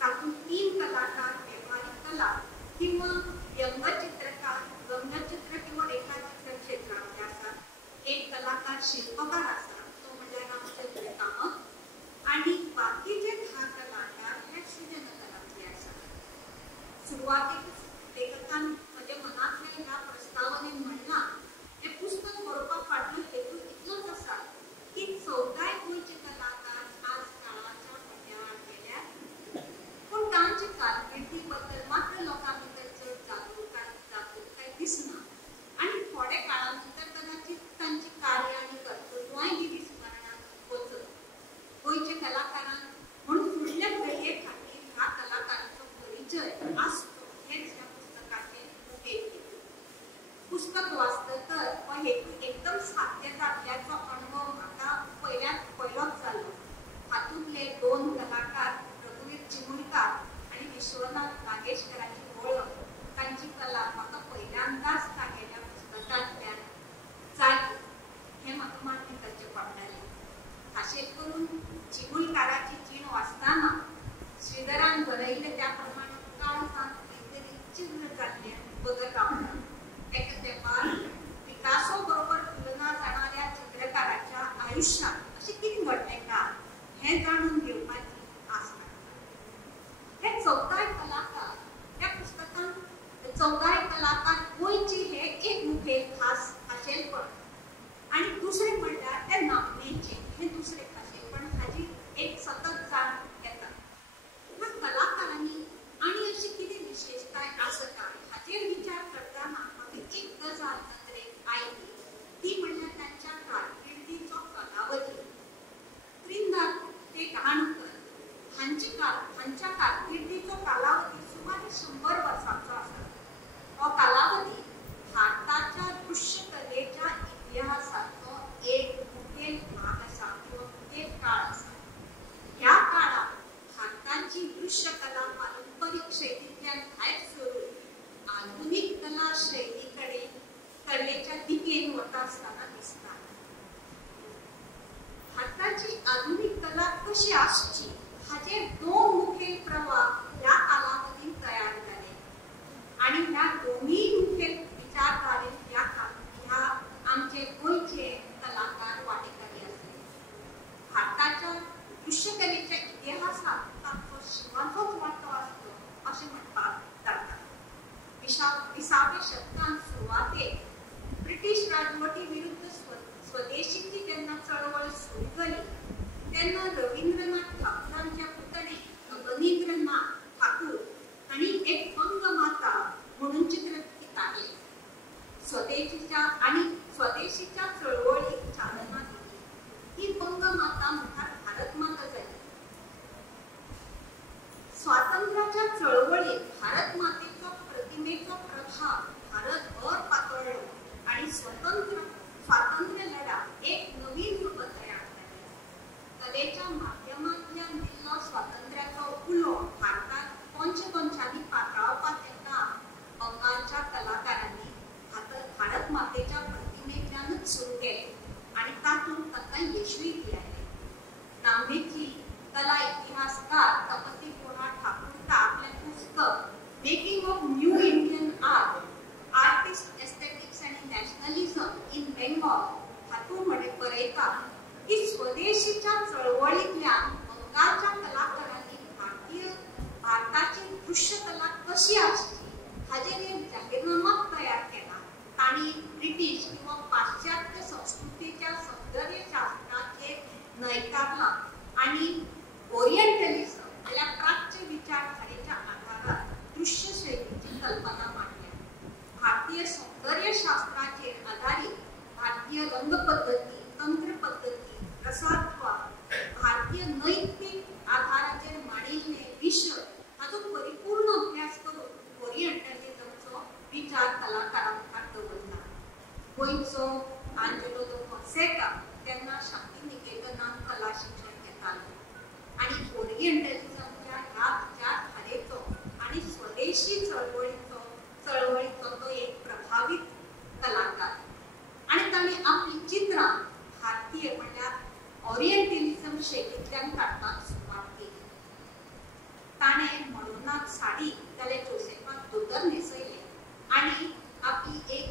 तातूंत 3 कलाकार वेव्हारीक कला किंवा व्यंगचित्रकार, व्यंगचित्र किंवा रेखाचित्र क्षेत्रांतले आसात. एक कलाकार शिल्पकार आसा तो म्हणल्यार रामचंद्र कामत आनी बाकीचे 10 कलाकार हे सृजन कलांतले आसात. सुरवातीक लेखकान म्हज्या मनांतल्या ह्या प्रस्तावनेन म्हणलां, हें पुस्तक बरोवपाक फाटलो हेतू इतलोच आसा की 14 गोंयचे कलाकार आज काळाच्या फाटल्यान गेल्यात, पूण तांचे कारकिर्दी बद्दल मात्र लोकां भितर चड जागृताय दिसना. आनी थोड्या काळा नंतर कदाचित तांची कार्य आनी कर्तृत्वाय बी विस्मरणांत वचत. गोंयच्या कलाकारांक म्हणून फुडल्या पिळगे खातीर ह्या कलाकारांचो परिचय आसचो हेच ह्या पुस्तकाचें मुखेल हेतू. पुस्तक वाचतकर हो हेतू एकदम साध्य जातल्याचो अणभव म्हाका पयलोच जालो. हातूंतले 2 खाशेल करून चिमुलकाराची चीण वाचताना श्रीधरान बरयले त्याप्रमाणे काळजात काहीतरी चिन्ह जाल्ले बघत आवडटा। एका तेंपार पिकासो बरोबर तुलना जाणाऱ्या चित्रकाराच्या आयुष्यात अशें कितें घडलें काय हें जाणून घेवपाची आस बाळगता। हे चौगाय कलाकार त्या पुस्तकांत चौगाय कलाकार गोंयची हे एक मुखेल खाशेलपण आणि दुसरें म्हणल्यार त्या नामनेचें हे दुसरें खाशेलपण हाजी एक सतत जाण येता। ह्या कलाकारांनी आनी अशी कितें विशेषताय आसा काय हाचेर विचार करतना म्हाका एक गजाल नदरेक आयली ती म्हणल्यार तांच्या कारकिर्दीचो कालावधी। त्रिंदार ते डहाणकर हांच्या कारकिर्दीचो कालावधी सुमारे 100 वर्सांचो आसा। हो कालावधी भारताच्या दृश्य कलेच्या इतिहासाचो एक मुखेल भाग आसा किंवा मुखेल काळ आसा। ह्या काळात भारताची दृश्य कला पारंपरीक शैलींतल्यान भायर सरून आधुनिक कला शैलीकडे कलेच्या दिकेन वता आसतना दिसता। भारताची आधुनिक कला कशी आसची हाचे 2 मुखेल प्रवाह ह्या कालावधीत तयार जाले आणि ह्या दोन्ही मुखेल विचारधारेत ह्या आमचे गोंयचे कलाकार वाटेकारी आसले। भारताच्या दृश्य कलेच्या इतिहासात तांचो शिवाचोच वांटो आसलो अशें म्हणपाक जाता। 20व्या शतकांत सुरवातेक ब्रिटीश राजवटी विरुद्ध स्वदेशीची जेन्ना चळवळ सुरू जाली तेन्ना रवींद्रनाथ ठाकुरांचे पुतणे अवनींद्रनाथ ठाकूर हांणी एक बंगमाता म्हणून चित्रफिती काडली। स्वदेशीच्या चळवळीक चालना दिली। ही बंगमाता मुखार भारतमाता जाली। स्वातंत्र्याच्या चळवळीत भारत मातेचो प्रतिमेचो प्रभाव भारतभर पातळ्ळो आणि स्वातंत्र्य लढा एक नवीन रूप तयार जालें। कलेच्या माध्यमांतल्यान दिल्लो स्वातंत्र्याचो उलो भारतात पंचपंचांनी पातळावपाचें काम बंगालच्या कलाकारांनी भारत मातेच्या प्रतिमेंतल्यानच सुरू केलें आणि तातूंत ताका यशूय दिलें। नामनेची कला इतिहासकार तपती कोणा ठाकूरका आपलें पुस्तक making of new Indian artist aesthetics आणि नॅशनलिझम इन बेंगॉल हातूंत बरयता की स्वदेशीच्या चळवळींतल्यान बंगालच्या कलाकारांनी भारताची दृश्य कला कशी आसची हाचेर एक जाहीरनामा तयार केला। तांणी ब्रिटीश किंवा पाश्चात्य संस्कृतीच्या सौंदर्य शास्त्राचेर न्हयकारला आणि ओरिएंटलिझम म्हळ्यार प्राच्य विचारधारेच्या आधारार दृश्य शैलीची कल्पना मांडल्या। भारतीय सौंदर्य शास्त्राचेर आधारित भारतीय रंग पद्धती, तंत्र पद्धती, रसात्वाद, भारतीय नैतिक आधाराचेर मांडिल्ले विशय हाचो परिपूर्ण अभ्यास करून ओरिएंटलिझमचो विचार कलाकारां मुखार दवरला। गोंयचो आंजेलो दो फॉन्सेका तेन्ना शांतिनिकेतनांत कला शिक्षण घेतालो आणि ओरिएंटलिझमच्या ह्या विचारधारेचो आणि स्वदेशी चळवळीचो तो एक प्रभावित कलाकार आणि ताणें आपली चित्रां भारतीय म्हणल्यार ओरिएंटलिझम शैलींतल्यान काडपाक सुरवात केली। ताणें मडोनाक साडी जाल्यार जोसेफाक धोतर न्हेसयले आणि आपली एक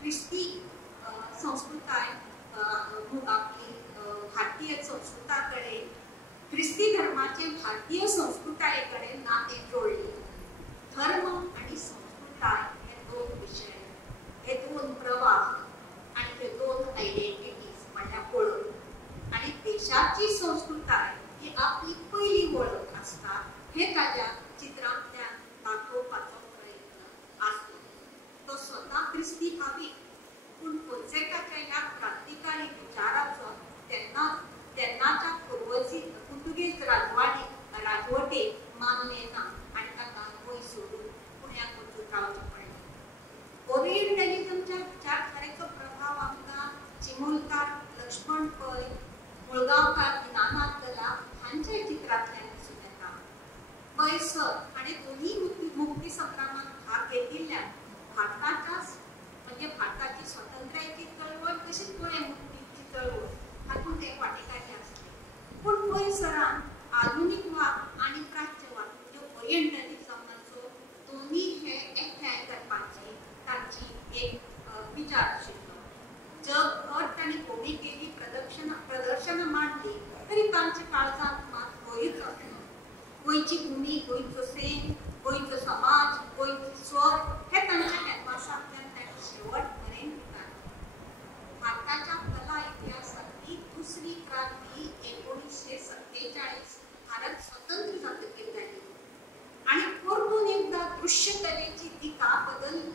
क्रिस्ती संस्कृताय आपली भारतीय संस्कृताकडे ख्रिस्ती धर्माचे भारतीय संस्कृताये कडेन नाते जोडले। धर्म आणि संस्कृताय हे 2 विशय, हे 2 प्रवाह आणि हे 2 आयडेंटिटीज म्हणल्यार ओळख आणि देशाची संस्कृताय ही आपली पहिली वळख आसता हे ताच्या चित्रांतल्यान दाखोवपाचो प्रयत्न आसलो। तो स्वता ख्रिस्ती भावीक पूण फोन्सेकाच्या ह्या क्रांतिकारी विचाराचो तेन्नाच्या पुर्तुगेज राजवटीक मानलें ना आणि ताका गोंय सोडून पुण्याक वचून रावचें पडलें। ओरिएंटलिझमच्या विचारधारेचो प्रभाव आमकां चिमुलकार लक्ष्मण पै, मुळगांवकार दिनानाथ दला हांच्या चित्रांतल्यान दिसून येता। पै सर हाणें दोन्ही मुक्ती संग्रामांत भाग घेतिल्ल्यान भारताची स्वातंत्र्याची चळवळ तशीच गोंय मुक्तीची चळवळ हातूंत एक वाटेकारी आसले। तांच्या काळजात मात गोंयच आसलो. गोंयची भूमी, गोंयचो सेम, गोंयचो समाज, गोंयचो स्वर हे तांच्या कॅनवासांतल्यान ते शेवट मेरेन दिताले. भारताच्या कला इतिहासांतली दुसरी क्रांती 1947 भारत स्वतंत्र जातकीर जाली आणि परतून एकदा दृश्य कलेची दिका बदलली.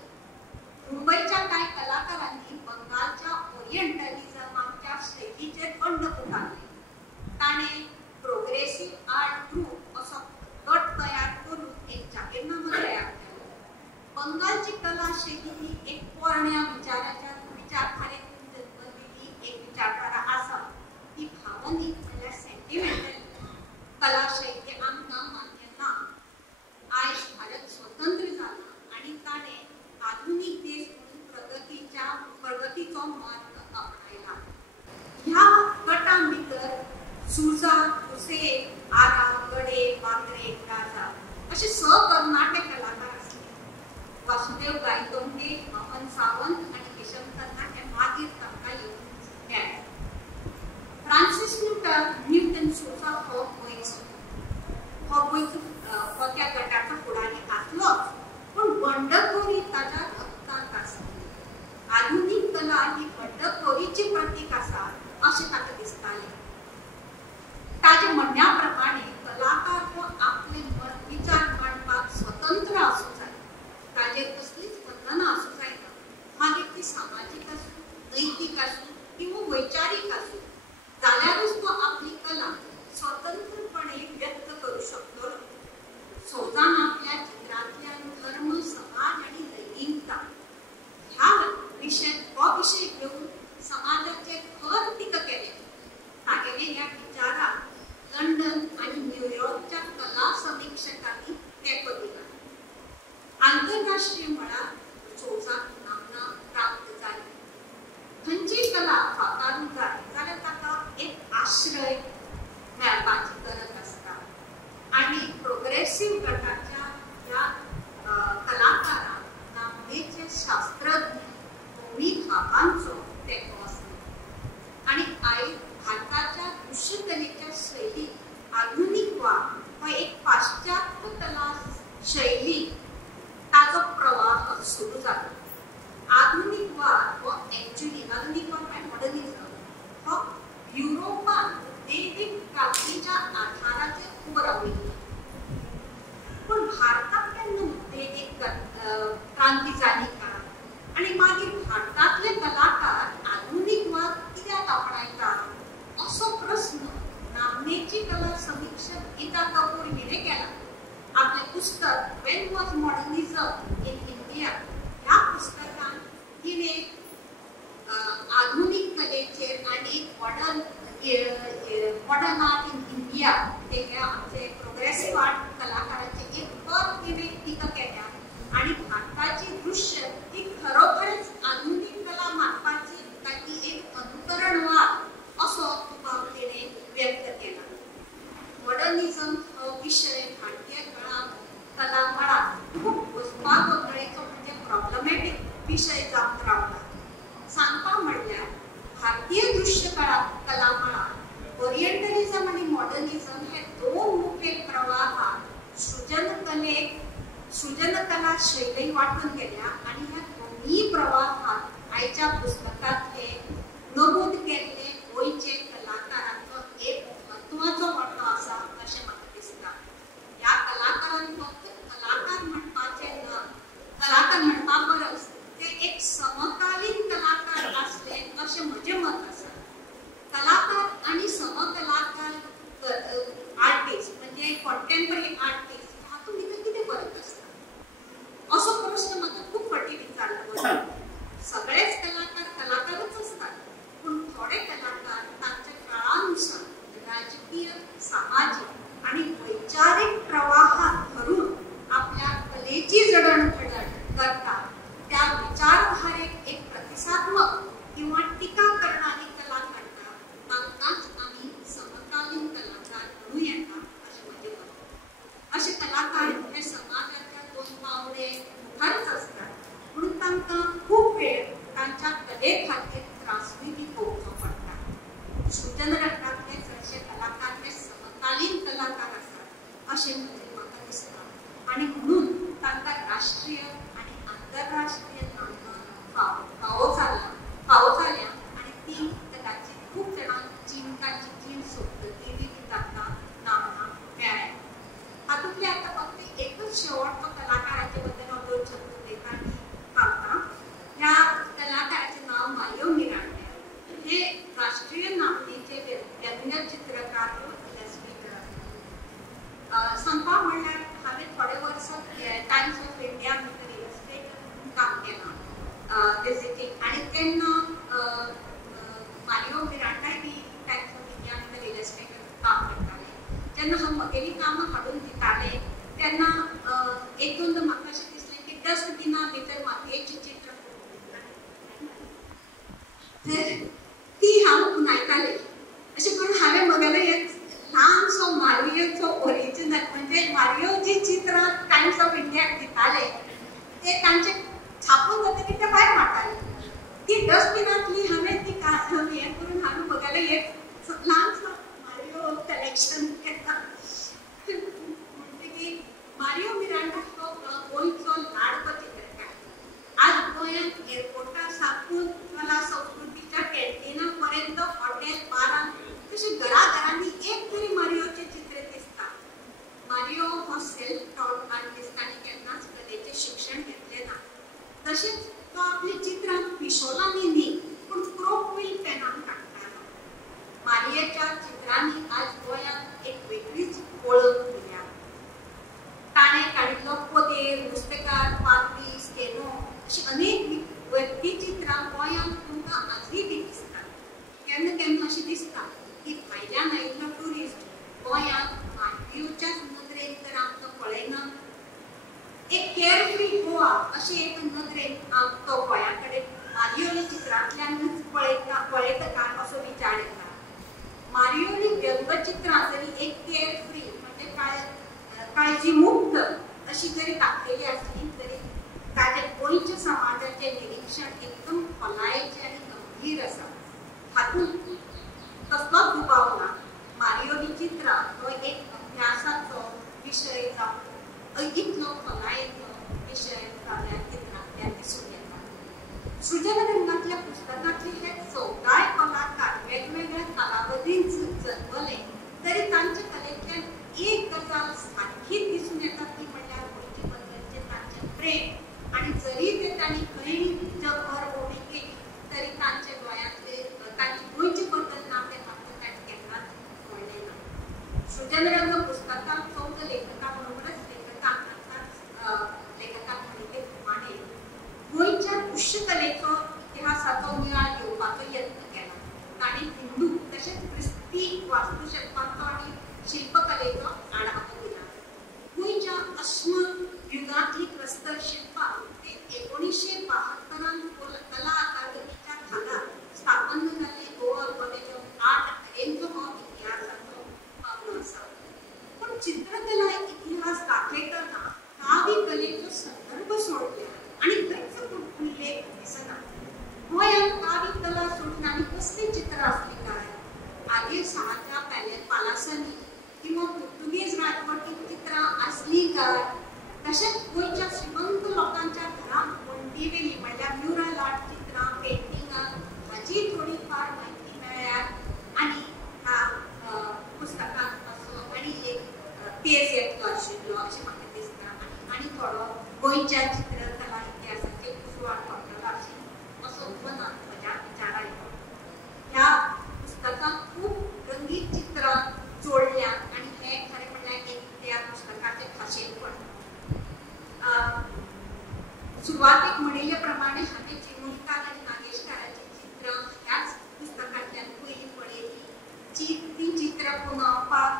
मुंबईच्या कांय कलाकारांनी बंगालच्या ओरिएंटलिझमाच्या शैलीचेर बंड पुकारले. ताणे प्रोग्रेसिव्ह आर्ट ग्रुप असो गट तयार करून एक जाहीरनामा तयार केलो. बंगालची कला शैली ही एक पोरण्या विचारधारेतून जन्मलेली एक विचारधारा आसा. ती भावनीक म्हणल्यार सेंटिमेंटल कला शैली आमकां मान्य ना. आयज भारत स्वतंत्र जाला आणि ताणे आधुनिक देश म्हणून प्रगतीचो मार्ग आपणायला. ह्या गटां भितर सुजा, हुसेन, आरा, गडे, बांद्रे, राजा असे कर्नाटक कलाकार आसले. वासुदेव गायतोंडे, मोहन सावंत आणि केशव खन्ना हे मागीर तांकां येवन मेळ्ळे. फ्रांसिस न्यूटन सुजा हो त्या गटाचा फुडारी आसलोच, पण बंडखोरी ताच्या रक्तांत आसली. आधुनिक कला ही बंडखोरीची प्रतीक आसा अशें ताका दिसतालें. ताचे म्हणण्याप्रमाणे कलाकार हो आपले विचार मांडपाक स्वतंत्र आसूं जाय. ताचेर कसलीच बंधनां आसूं जायना. मागीर ती सामाजीक आसूं, नैतीक आसूं किंवा वैचारीक आसूं, जाल्यारूच तो आपली कला स्वतंत्रपणे व्यक्त करू शकतलो. सोजान आपल्या चित्रांतल्यान धर्म, समाज आणि लैंगिकता ह्या विशय घेऊन समाजाचे खर टिका केले. तागेले ह्या विचाराक लंडन आणि न्यूयॉर्कच्या कला समीक्षकांनी तेंको दिला. आंतरराष्ट्रीय मळार सोजाक नामना प्राप्त जाली. खंयची कला साकारूंक जाय जाल्यार ताका एक आश्रय मेळपाची गरज आसता आणि प्रोग्रेसिव्ह गटाच्या ह्या कलाकारांक नामनेचे शास्त्रज्ञ होमी भाभांचो तेंको आसलो. आणि आयज भारताच्या दृश्यकलेच्या शैलीत आधुनिकवाद हो एक पाश्चात्य कला शैली ताचो प्रवाह सुरू जालो. आधुनिकवाद हो आधुनिकवाद काय मॉडर्निझम हो युरोपान उद्देगीक क्रांतीच्या आधाराचेर उबो रावलो. पण भारतात केन्ना उद्देगीक क्रांती जाली का? आणि मागीर भारतातले कलाकार आधुनिकवाद कित्याक आपणायतात असो प्रश्न नामनेची कला समीक्षक गीता कपूर हिणे केला. आपले पुस्तक वेन वॉज मॉडर्निझम इन इंडिया ह्या पुस्तकान तिने आधुनिक कलेचेर आणि मॉडर्न आर्ट इन इंडिया ते आमचे प्रोग्रेसिव्ह आर्ट कलाकारांचे एक पर तिने टिका केल्या. आणि भारताची दृश्य ही खरोखरच आधुनिक कला मानपाची ताची एक अनुकरणवाद असो भाव तिने व्यक्त केला. मॉडर्निझम हो विषय भारतीय कला मळार खूप घुसपागोंदळेचो म्हणजे प्रॉब्लेमॅटिक विषय जावन रावला. सांगपा म्हणल्यार भारतीय दृश्य कला मळार ओरिएंटलिझम आणि मॉडर्निझम हे दोन मुखेल प्रवाहात सृजनकला शैली वाटून गेल्या. आणि ह्या दोन्ही प्रवाहात आयच्या पुस्तकांतले नमूद केल्ले गोंयचे कलाकारांचो एक म्हत्वाचो वांटो आसा अशें म्हाका दिसता. ह्या कलाकारांक फक्त कलाकार म्हणपाचे न, कलाकार म्हणपा परस ते एक समकालीन कलाकार आसले अशें म्हजें मत आसा. कलाकार आणि समकलाकार आर्टिस्ट म्हणजे कॉन्टेम्पररी आर्टिस्ट हातूंत भितर कितें फरक आसता असो प्रश्न म्हाका खूब फावटी विचारलो. सगळेच कलाकारच असतात, पूण थोडे कलाकार तांच्या काळानुसार राजकीय, सामाजिक आणि वैचारिक प्रवाहात धरून आपल्या कलेची जडणघडण करतात. त्या विचारधारेक एक प्रतिसात्मक किंवा टीका करणारी कला करतात. तांकांच आमी समकालीन कलाकार म्हणूं येता अशें म्हजें मत. अशे कलाकार हे समाजाच्या दोन पावले मुखारच असतात, म्हणून तांकां खूब वेळ तांच्या कले खातीर त्रासूय बी भोगचो पडटा. सृजन रंगातले चडशे कलाकार हे अशें म्हणजे म्हाका दिसता आणि म्हणून तांकां राष्ट्रीय आणि आंतरराष्ट्रीय फावो जाल्या आणि ती कदाचित खूप जाणांक तांची जीण सोडटली बी तांकां नामना मेळ्ळ्या. हातूंतले आतां फक्त एकच शेवटचो कलाकाराचे बद्दल हांव 2 शब्द उलयतां सांगतां. ह्या कलाकाराचें नांव मारियो मिरांडा. हे राष्ट्रीय नामनेचे व्यंग्य चित्रकार सांगपाक म्हणल्यार हांवें थोडे वर्स टायम्स ऑफ इंडिया भितर इलस्ट्रेटर काम केलां बेसिकली आणि तेन्ना मारियो मिरांडाय बी टायम्स ऑफ इंडिया भितर इलस्ट्रेटर काम करताले. जेन्ना हांव म्हगेलीं कामां हाडून दितालें तेन्ना एक दोनदां म्हाका अशें दिसलें की डस्टबिना भितर मातयेचीं चित्रां ती हांव पुनायतालें. अशें करून हांवें म्हगेलो एक ल्हानसो मारियोचो ओरिजिनल म्हणजे मारियो जी चित्रां टायम्स ऑफ इंडियाक दिताले ते तांचे छापून जातकीर ते भायर मारताले. ती डस्टबिनांतली हांवें ती हें करून हांवें म्हगेलो एक ल्हानसो मारियो कलेक्शन केला. म्हणटकीर मारियो मिरांडा हो गोंयचो लाडको चित्रकार. आज गोंयांत एअरपोर्टा साकून कला संस्कृतीच्या कॅन्टिना पर्यंत हॉटेल बारां तशें घराघरांनी एक तरी मारियोचें चित्र दिसता. मारियो हो सेल्फ टॉट आर्टिस्ट आनी केन्नाच कलेचें शिक्षण घेतलें ना. तशेंच तो आपली चित्रां पिशोलांनी न्ही पूण क्रोकविल पेनान काडटालो. मारियेच्या चित्रांनी आज गोंयांत एक वेगळीच वळख दिल्या. ताणें काडिल्लो पोदेर, नुस्तेकार, पालवी, स्टेनो अशीं अनेक व्यक्तिचित्रां गोंयांत तुमकां आजूय बी दिसतात. केन्ना केन्ना अशें दिसता की भायल्यान आयिल्लो ट्युरिस्ट गोंयांत मारियोच्याच नदरेन तर आमकां पळयना. एक केअरफ्री गोवा अशें एक नदरेन तो गोंया कडेन मारियोच्या चित्रांतल्यानच पळयता काय असो विचार येता. मारियोनी व्यंगचित्रां जरी एक केअरफ्री म्हणजे काळजी मुक्त अशी जरी दाखयली आसली तरी ताचे गोंयच्या समाजाचें निरीक्षण एकदम खोलायेचें आनी गंभीर आसा. हातूंत कसलोच दुबाव ना. मारियोनी चित्रां हो एक अभ्यासाचो विशय जावन इतलो खोलायेचो विशय जाल्ल्या चित्रांतल्यान दिसून येता. सृजन रंगातल्या पुस्तकांतले हे 14 कलाकार वेगवेगळ्या कालावधींत जल्मले तरी तांच्या कलेंतल्यान एक गजाल सारखीच दिसून येता ती म्हणल्यार गोंयचे बद्दलचें तांचें प्रेम. आणि जरी ते तांणी खंय जगभर भोंवडी केली तरी तांचे गोंयांतले तांचे गोंयचे बद्दल नातें मात्र तांणे केन्नाच कळ्ळें ना. सृजन रंग पुस्तकांत चौद लेखकां बरोबरच लेखकान म्हणिल्ले प्रमाणे गोंयच्या पुष्यकलेचो इतिहासाचो नियाळ घेवपाचो यत्न केला. ताणें हिंदू तशेंच क्रिस्ती वास्तुशिल्पाचो आनी शिल्पकलेचो आढावो दिला. गोंयच्या अस्म युगांतली प्रस्तर शिल्पां ते 1972 कला अकादमीच्या खाला स्थापन जाल्ले गोवा कॉलेज ऑफ आर्ट हेंचो हो इतिहासाचो पावलो आसा. पूण चित्रकला इतिहास दाखयतना कावी कलेचो संदर्भ सोडल्या आनी खंयच उल्लेख दिसना. गोंयांत कावी कला सोडून आनी कसली चित्रां आसली काय? आगीर साच्या पालासांनी किंवा पुर्तुगेज राजवटीत चित्रां आसली काय? तशेंच गोंयच्या श्रीमंत लोकांच्या घरांत वण्टीवेली म्हणल्यार म्युरल आर्ट चित्रां, पेंटिंगां हाची थोडी फार म्हायती मेळ्ळ्या आनी ह्या पुस्तकांत असो आनी एक पेज येतलो आशिल्लो अशें म्हाका दिसता. आनी थोडो गोंयच्या चित्रकला इतिहासाचेर उजवाड पडटलो अशें असो मनांत म्हज्या विचार आयलो. ह्या पुस्तकांत खूब रंगीत चित्रां जोडल्या आनी हे खरें म्हणल्यार एक त्या पुस्तकाचें खाशेलपण. सुरवातेक म्हणिल्ले प्रमाणे हांवें चिमुलकार आनी नागेशकाराची चित्रां ह्याच पुस्तकांतल्यान पयलीं पळयलीं. ती चित्रां पुनोवपाक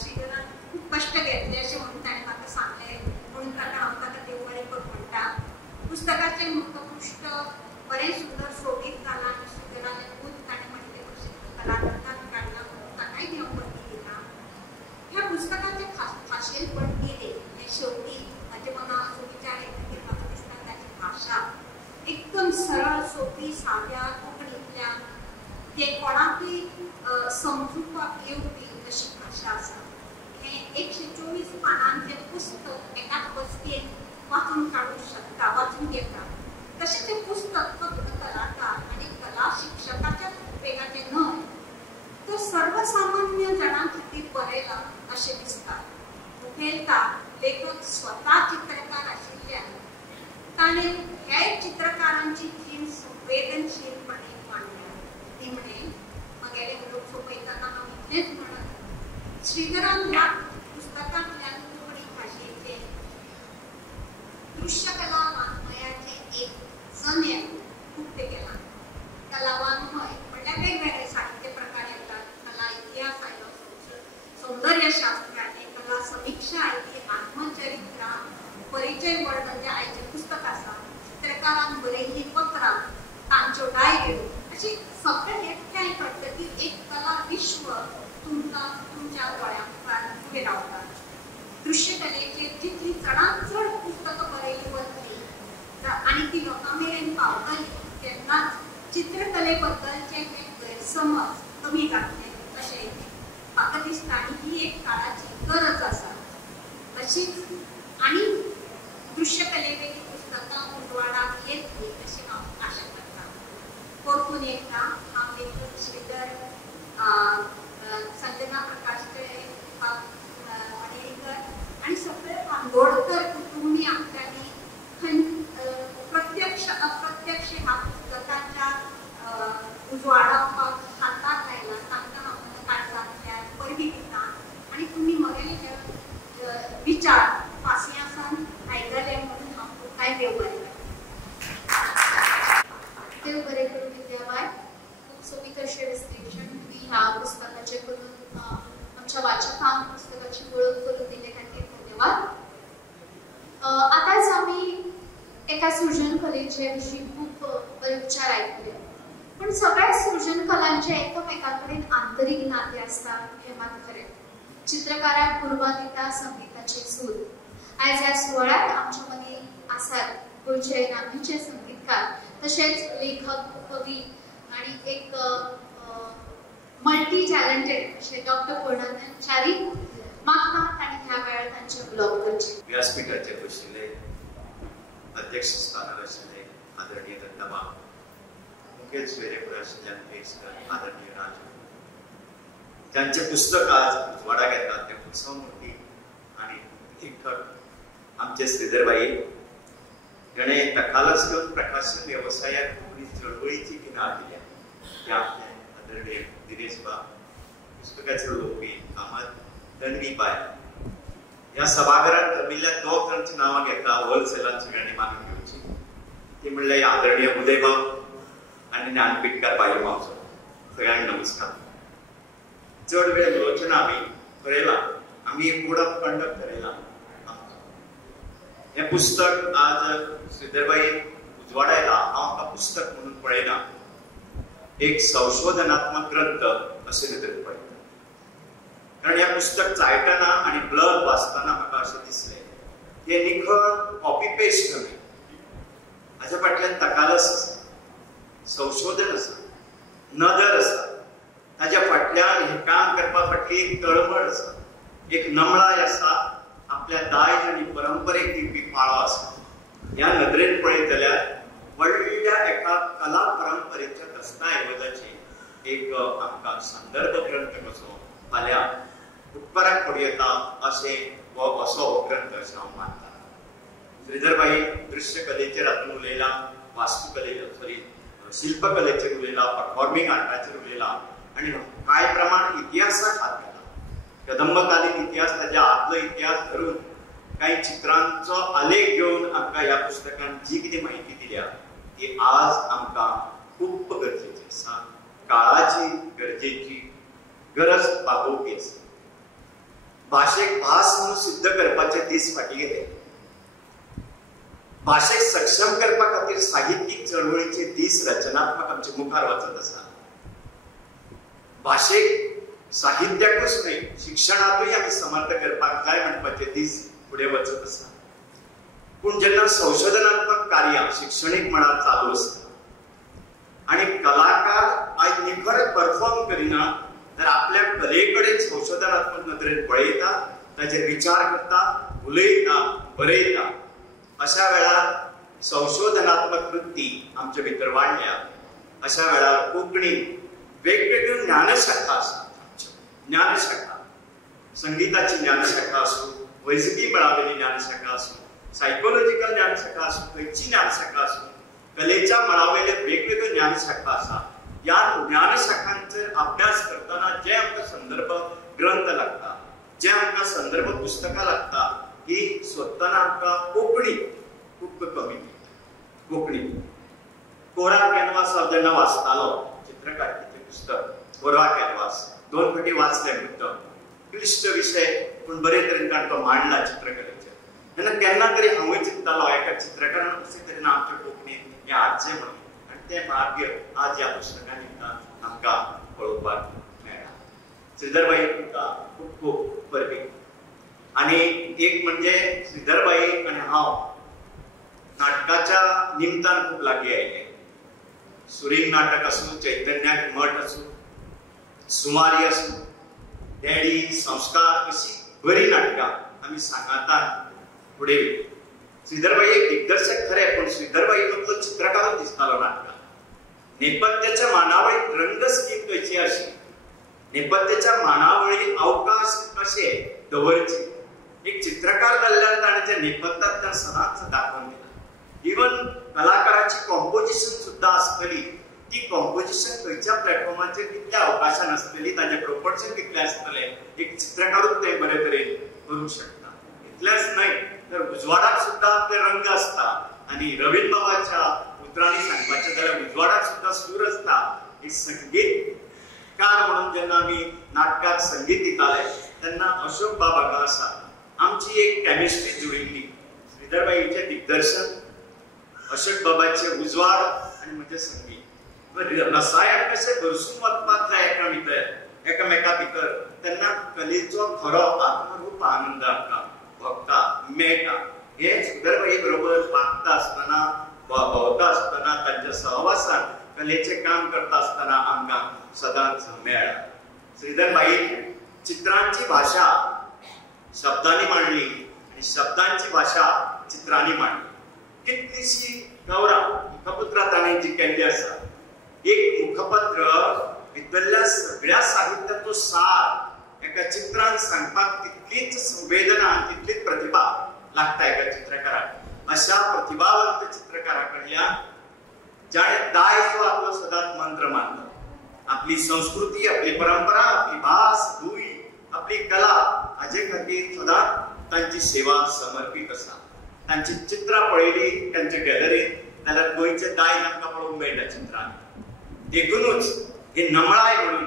श्रीधरान खूब कश्ट घेतले अशें म्हणून ताणें म्हाका सांगलें. म्हणून ताका हांव ताका देव बरें कर म्हणटा. पुस्तकाचें मुखपृश्ठ बरें सुंदर सोबीत जालां आनी श्रीधरान खूब ताणें म्हणिल्ले भशेन कलाकृतांत काडला म्हणून ताकाय देव बरें दिला. ह्या पुस्तकाचें खाशेलपण कितें हें शेवटी म्हाजे मनांत असो विचार येतकीर म्हाका दिसता ताची भाशा एकदम सरळ सोंपी साद्या कोंकणींतल्यान जे कोणाकूय समजुपाक येवपी अशी भाशा आसा. हें एक श्रीधरन ह्या पुस्तकातल्या कोकणी भाषेचे दृश्यकला वाङ्मयाचे एक सन्य उक्त केला. कला वाङ्मय म्हणजे वेगवेगळे साहित्य प्रकार येतात. कला इतिहास आहे, सौंदर्यशास्त्र आहे, कला समीक्षा आहे, आत्मचरित्र, परिचय वर्णन जे आयचे पुस्तक आसा, चित्रकारान बरयल्ली पत्रां, तांच्यो डायऱ्यो, अशी सगळे एकठांय पद्दतीन एक कला विश्व तुमच्या दोळ्यां उबें रावता. दृश्यकलेचेर जितली चडांत चड पुस्तकां बरयली वतली आनी ती लोकां मेरेन पावतली तेन्नाच चित्रकले बद्दलचे गैरसमज कमी जातले अशें म्हाका दिसता. आनी ही एक काळाची गरज आसा. अशीच आनी दृश्यकलेवेली पुस्तकां उजवाडाक येतली अशी हांव आशा करता. परतून एकदा हांव लेखक श्रीधर संजना प्रकाश अणेरीकर आनी सगळे बांदोडकर कुटुंबियांनी प्रत्यक्ष अप्रत्यक्ष ह्या पुस्तकाच्या उजवाडाक हाताक लायला तांकां हांव काळजांतल्यान परबी दिता. आनी तुमी म्हगेले हे विचार पासियांसान आयकले म्हणून हांव तुमकांय देव बरें देव बरें करूं विद्याबाई. खूब सोबीत अशें विश्लेशण तुमी ह्या पुस्तकाचें करून आमच्या वाचकांक पुस्तकाची वळख करून दिले खातीर धन्यवाद. आतांच आमी एका सृजन कलेचे विशीं खूब बरे विचार आयकले, पूण सगळ्या सृजन कलांचे एकामेका कडेन आंतरीक नाते आसतात हें मात खरें. चित्रकाराक उर्बा दिता संगीताचे सूर. आयज ह्या सुवाळ्यात आमच्या मदीं आसात गोंयचे नामनेचे संगीतकार, तशेंच लेखक, कवी आनी एक मल्टी टॅलेंटेड अशे डॉक्टर पूर्णानंद च्यारी. म्हाका तांणी ह्या वेळार तांचे उलोवप करचें. व्यासपीठाचेर बशिल्ले अध्यक्ष स्थानार आशिल्ले आदरणीय दत्ताबा, मुखेल सोयरेपण आशिल्ल्यान पेशकर आदरणीय राजू, त्यांचे पुस्तक आज उजवाडाक येता ते उत्सव मूर्ती आनी लेखक आमचे श्रीधरबाई जेणे तकालस घेवन प्रकाशन व्यवसायात कोंकणी चळवळीची किनार दिल्या. ते आपले आदरणीय दिनेश बा, पुस्तकाचे उलोवपी अहमद तन्वीबाई, ह्या सभाघरात जमिल्ल्या दोन जाणांची नांवां घेता होलसेलान सगळ्यांनी मानून घेवची. ती म्हणल्यार आदरणीय उदयबाब आनी ज्ञानपीठकार बाई मावजो. सगळ्यांक नमस्कार. चड वेळ उलोवचें ना, आमी थरयलां, आमी एक कोड ऑफ कंडक्ट थरयलां. हें पुस्तक आज श्रीधरबाई उजवाड आयला, हांव पुस्तक म्हणून पळयना, एक संशोधनात्मक ग्रंथ अशें नदरेन पळयता. कारण हें पुस्तक चाळटना आनी ब्लर वाचतना म्हाका अशें दिसलें की निखळ कॉपी पेस्ट न्हय, हाच्या फाटल्यान तकालस आसा, संशोधन आसा, नदर आसा, ताच्या फाटल्यान हें काम करपा फाटली एक तळमळ आसा, एक नमळाय आसा, आपल्या दायज आनी परंपरेक दिवपी पाळो आसा. ह्या नदरेन पळयत जाल्यार व्हडल्या एका कला परंपरेच्या दस्तावेजाची एक आमकां संदर्भ ग्रंथ कसो फाल्यां उपकाराक पड येता अशें असो हो ग्रंथ अशें हांव मानता. श्रीधरबाई दृश्यकलेचेर हातून उलयला, शिल्पकलेचेर उलयला, परफॉर्मिंग आर्टाचेर उलयला आनी कांय प्रमाण इतिहासाक हात घाला. कदंबकालीन इतिहास, ताच्या आदलो इतिहास धरून काही चित्रांचो आलेख घेवन आमकां ह्या पुस्तकान जी कितें म्हायती दिल्या ती आज आमकां खूब गरजेची आसा. काळाची गरजेची गरज भागोवपी आसा. भाशेक भास म्हणून सिद्ध करपाचे दीस फाटीं गेले. भाशेक सक्षम करपा खातीर साहित्यीक चळवळीचे दीस रचनात्मक आमचे मुखार वचत आसा. भाशेक साहित्याकूच न्हय, शिक्षणातूय आमी समर्थ करपाक जाय म्हणपाचे दीस फुडें वचत आसा. पूण जेन्ना संशोधनात्मक कार्यां शिक्षणीक मळार चालू आसता आनी कलाकार आयज निखळ परफॉर्म करिना तर आपल्या कले कडेन संशोधनात्मक नदरेन पळयता, ताचेर विचार करता, उलयता, बरयता, अशा वेळार संशोधनात्मक वृत्ती आमचे भितर वाडल्या. अशा वेळार कोंकणी वेगवेगळ्यो ज्ञानशाखा आसात. ज्ञानशाखा, संगीताची ज्ञानशाखा आसूं, वैजकी मळावेली ज्ञानशाखा आसूं, सायकोलॉजिकल ज्ञानशाखा आसूं, खंयची ज्ञानशाखा आसूं, कलेच्या मळावेले वेगवेगळ्यो ज्ञानशाखा आसात. ह्या ज्ञानशाखांचेर अभ्यास करतना जे आमकां संदर्भ ग्रंथ लागता जे आमकां संदर्भ पुस्तकां लागता ही स्वतःना आमकां कोंकणी खूब कमी कोंकणी. कोरा कॅनवास हांव जेन्ना वाचतालो चित्रकारितेचें पुस्तक कोरा कॅनवास 2 फावटी वाचलें मुद्दम. क्लिश्ट विशय पूण बरे तरेन ताणें तो मांडला चित्रकलेचेर. तेन्ना केन्ना तरी हांवूय चिंततालो एका चित्रकारान कशे तरेन आमच्या कोंकणीन हें हाडचें म्हणून. आनी तें भाग्य आज ह्या पुस्तकां निमतान आमकां पळोवपाक मेळ्ळा. श्रीधरबाई तुमकां खूब खूब परबी. आनी एक म्हणजे श्रीधरबाई आनी हांव नाटकाच्या निमतान खूब लागीं आयले. सुरींग नाटक आसूं, चैतन्याक मठ आसूं, सुमारी आसूं, डॅडी, संस्कार अशी बरी नाटकां आमी सांगातान फुडें. श्रीधरबाई एक दिग्दर्शक खरे, पूण श्रीधरबाई मदलो चित्रकारूच दिसतालो नाटकां. नेपथ्याच्या मानावळीत रंग स्कीम खंयची आशिल्ली, नेपथ्याच्या मानावळीत अवकाश कशे दवरचे, एक चित्रकार जाल्ल्यान ताणें त्या नेपथ्यांतल्यान सदांच दाखोवन दिला. इवन कलाकाराची कॉम्पोजिशन सुद्धा आसतली, ती कॉम्पोजिशन खंयच्या प्लॅटफॉर्माचेर कितल्या अवकाशान आसतली, ताजें प्रोपोर्शन कितलें आसतलें, एक चित्रकारूच तें बरे तरेन करूंक शकता. इतलेंच न्हय तर उजवाडाक सुद्धा आपले रंग आसता. आनी रवींद्र बाबाच्या उतरांनी सांगपाचें जाल्यार उजवाडाक सुद्धा सूर आसता. एक संगीतकार म्हणून जेन्ना आमी नाटकाक संगीत दिताले तेन्ना अशोक बाब हांगा आसा. आमची एक कॅमिस्ट्री जुळिल्ली. श्रीधरबाईचें दिग्दर्शन, अशोक बाबाचे उजवाड आनी म्हजें संगीत. रसायन कशें भरसून वचपाक जाय एकामेका भितर, तेन्ना कलेचो खरो आत्मरूप आनंद आमकां भोगता मेळटा. हे श्रीधरबाई बरोबर वागता आसतना, भोंवता आसतना, तांच्या सहवासान कलेचें काम करता आसतना आमकां सदांच मेळ्ळा. श्रीधरबाई चित्रांची भाशा शब्दांनी मांडली आनी शब्दांची भाशा चित्रांनी मांडली. कितलीशी गौरव मुखपत्रां ताणें जी केल्ली आसा. एक मुखपत्र भितरल्या सगळ्या साहित्याचो सार एका चित्रान सांगपाक तितलीच संवेदना, तितलीच प्रतिभा लागता एका चित्रकाराक. अशा प्रतिभावंत चित्रकारा कडल्यान जाणें दायज आपलो सदांच मंत्र मानलो. आपली संस्कृती, आपली परंपरा, आपली भास, भूंय, आपली कला हाजे खातीर सदांच तांची सेवा समर्पीत आसा. तांची चित्रां पळयली तांच्या गॅलरींत जाल्यार गोंयचें दायज आमकां पळोवंक मेळटा चित्रांनी. देखूनच ही नमळाय म्हणून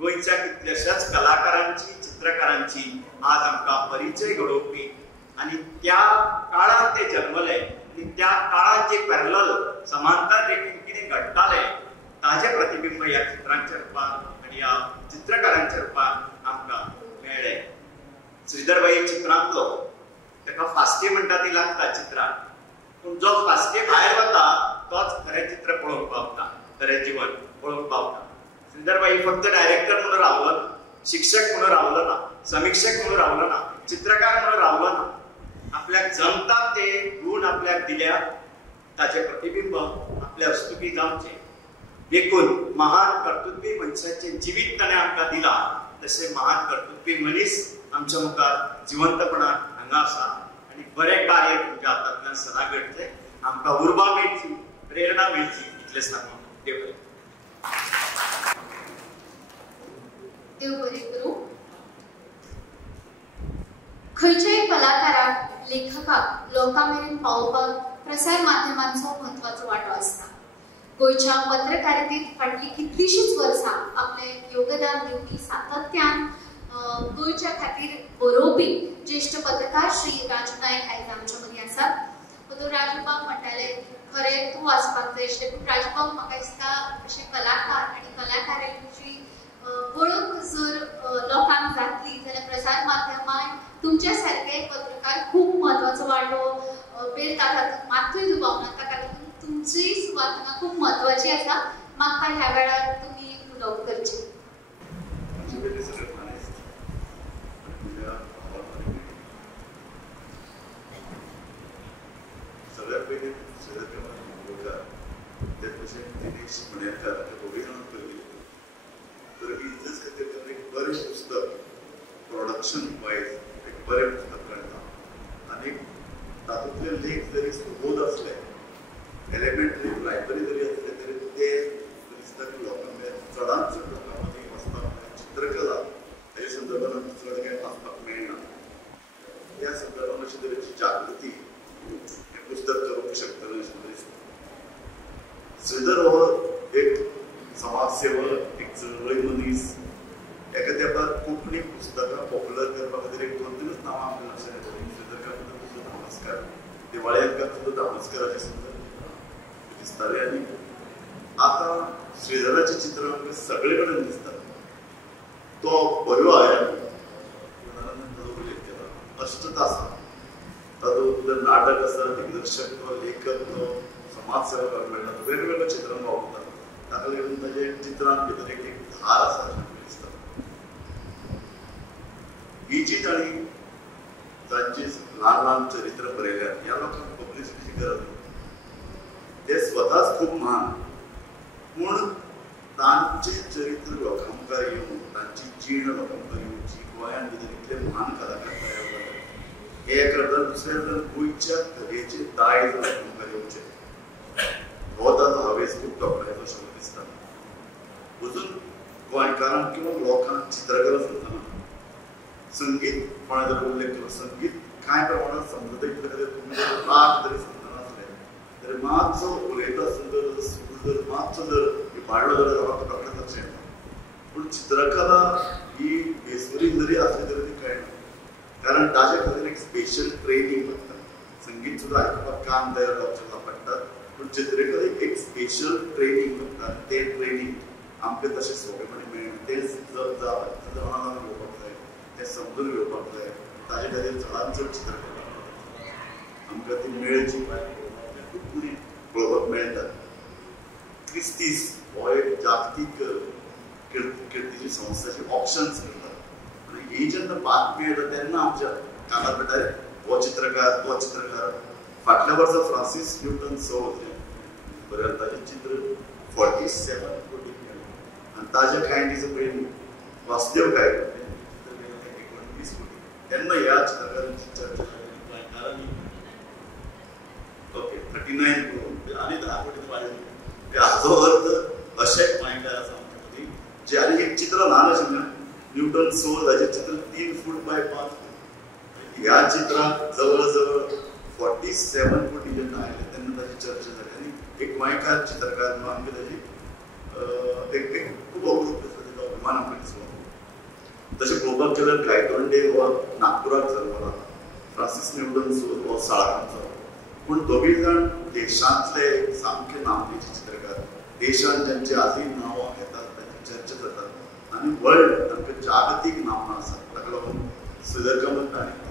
गोंयच्या कितल्याशाच कलाकारांची, चित्रकारांची आज आमकां परिचय घडोवपी आनी त्या काळांत ते जल्मले आनी त्या काळांत जे पॅरलल समांतर देखीन कितें घडटालें ताजें प्रतिबिंब ह्या चित्रांच्या रुपान आनी ह्या चित्रकारांच्या रुपान आमकां मेळ्ळें. श्रीधरबाई चित्रांतलो ताका फास्टी म्हणटा ती लागता चित्रां, पूण जो फास्टे भायर वता तोच खरें चित्र पळोवंक पावता, खरें जिवन पळोवंक पावता. श्रीधरबाई फक्त डायरेक्टर म्हणून रावलो ना, शिक्षक म्हणून रावलो ना, समीक्षक म्हणून रावलो ना, चित्रकार म्हणून रावलो ना. आपल्याक जमता ते गुण आपल्याक दिल्या, ताचे प्रतिबिंब आपल्या हस्तुकी जावचें. देखून महान कर्तृत्वी मनशाचें जिवीत ताणें आमकां दिलां, तशें महान कर्तृत्वी मनीस आमच्या मुखार जिवंतपणान हांगा आसा आनी बरें कार्य तुमच्या हातांतल्यान सदां घडचें. आमकां उर्बा मेळची, प्रेरणा मेळची इतलें सांगून देव बरें. देव बरें करूं. खंयच्याय कलाकाराक, लेखकाक लोकां मेरेन पावोवपाक प्रसार माध्यमांचो म्हत्वाचो वांटो आसता. गोंयच्या पत्रकारितेंत फाटलीं कितलींशींच वर्सां आपलें योगदान दिवपी, सातत्यान गोंयच्या खातीर बरोवपी ज्येश्ठ पत्रकार श्री राजू नायक आयज आमच्या मदीं आसात. राजूबाब म्हणटाले खरें तूं वाचपाक जाय आशिल्लें, पूण राजूबाब म्हाका दिसता अशे कलाकार आनी कलाकारांची वळख जर लोकांक जातली जाल्यार प्रसार माध्यमांत तुमच्या सारके पत्रकार खूब म्हत्वाचो वांटो पेलतात. तातूंत मात्तूय दुबाव नाका, तातूंत तुमची सुवात हांगा खूब म्हत्वाची आसा. म्हाका ह्या वेळार तुमी उलोवप करचें. सगळ्यात पयलीं ते तशें दिनेश मणेकार दोगूय जाणां पयलीं तर इतलेच खातीर एक बरें पुस्तक प्रोडक्शन वायज एक बरें पुस्तक मेळटा आनी तातूंतले लेख जरी सुबोध आसले, एलिमेंटरी प्रायमरी जरी असले तरी ते दिसता की लोकांक चडांत चड लोकां मदीं वचपाक चित्रकला हे संदर्भांत चड कांय वाचपाक मेळना. पुस्तकां पॉप्युलर करपा खातीर एक 2-3 नांवां आमच्या लक्षांत येतात. श्रीधर कामत धामस्कार, दिवाळ्यांकार सुद्दां धामस्काराचें सुद्दां दिसतालें. आनी आतां श्रीधराचें चित्र आमकां सगळे कडेन दिसता. तो बरो आयाम ताचो उल्लेख केला. अष्टतासा तातूंत नाटक आसा, दिग्दर्शक तो, लेखक तो, समाजसेवक मेळटा, वेगवेगळ्या क्षेत्रांत वावरता. ताका लागून ताचे चित्रांत भितर एक धार आसा अशें म्हाका दिसता. ही जी तांणी तांची ल्हान ल्हान चरित्र बरयल्यात, ह्या लोकांक पब्लिसिटीची गरज ना. ते स्वताच खूब महान, पूण तांचे चरित्र लोकां मुखार येवन, तांची जीण लोकां मुखार येवची, गोंयांत भितर इतले महान कलाकार तयार जाले. हे करता दुसरे गोंयच्या कलेचे दायज लोकां मुखार येवचे, हो ताचो हावेस खूब तोखणायचो अशें म्हाका दिसता. अजून गोंयकारांक किंवा लोकांक चित्रकला समजना. संगीत कोणा जर उल्लेख केलो, संगीत कांय प्रमाणांत समजता इतले खातीर तुमी जर राग तरी समजना आसले जाल्यार मातसो उलयता आसतना जर सूर जर मातसो जर इबाडलो जाल्यार म्हाका रोखडेंच लक्षांत येता. पूण चित्रकला ही बेसबरीक जरी आसली तरी ती कळना, कारण ताचे खातीर एक स्पेशल ट्रेनींग लागता. संगीत सुद्दां आयकपाक कान तयार जावचें पडटा, पूण चित्रकलेक एक स्पेशल ट्रेनींग लागता. ते ट्रेनींग आमकां तशें सोंपेपणी मेळना. तें जनावरांक घेवपाक जाय, तें समजून घेवपाक जाय. ताचे खातीर चडांत चड चित्रकला आमकां ती मेळची खूब बरी पळोवपाक मेळटा. क्रिस्तीस हो एक जागतीक कीर्तीची संस्थाची ऑप्शन्स करता, आनी ही जेन्ना बातमी येता तेन्ना आमच्या कानार पडटा हो चित्रकार, तो चित्रकार. फाटल्या वर्सा फ्रांसीस न्यूटन सौज बरें ताचें चित्र 47 कोटी आनी ताजे कांय दीस पयलीं वासुदेव गायकवाड 29 कोटी. तेन्ना ह्या चित्रकारांची चर्चा जाली. ओके 39 करून आनी 10 कोटी वाडली. हाचो अर्थ अशें गोंयकार आसा आमच्या मदीं जे आनी एक चित्र ल्हान अशें ना. न्यूटन सौज हाचें चित्र 3 फूट बाय 5 फूट. ह्या चित्राक जवळ जवळ 47 कोटी जेन्ना आयले तेन्ना ताची चर्चा जाली. आनी एक गोंयकार चित्रकार म्हणून आमकां ताची एक खूब अवरूप आसा, ताचो अभिमान आमकां दिसलो. तशें पळोवपाक गेल्यार गायतोंडे हो नागपुराक जल्मला, फ्रांसीस न्यूटन सौज हो साळगांवचो. पूण दोगूय जाण देशांतले सामके नामनेचे चित्रकार. देशांत ज्यांचे आजूय नांवां घेतात, तांची चर्चा जातात, आनी वर्ल्ड तांकां जागतीक नामनां आसात. ताका लागून श्रीधर कामत तांणी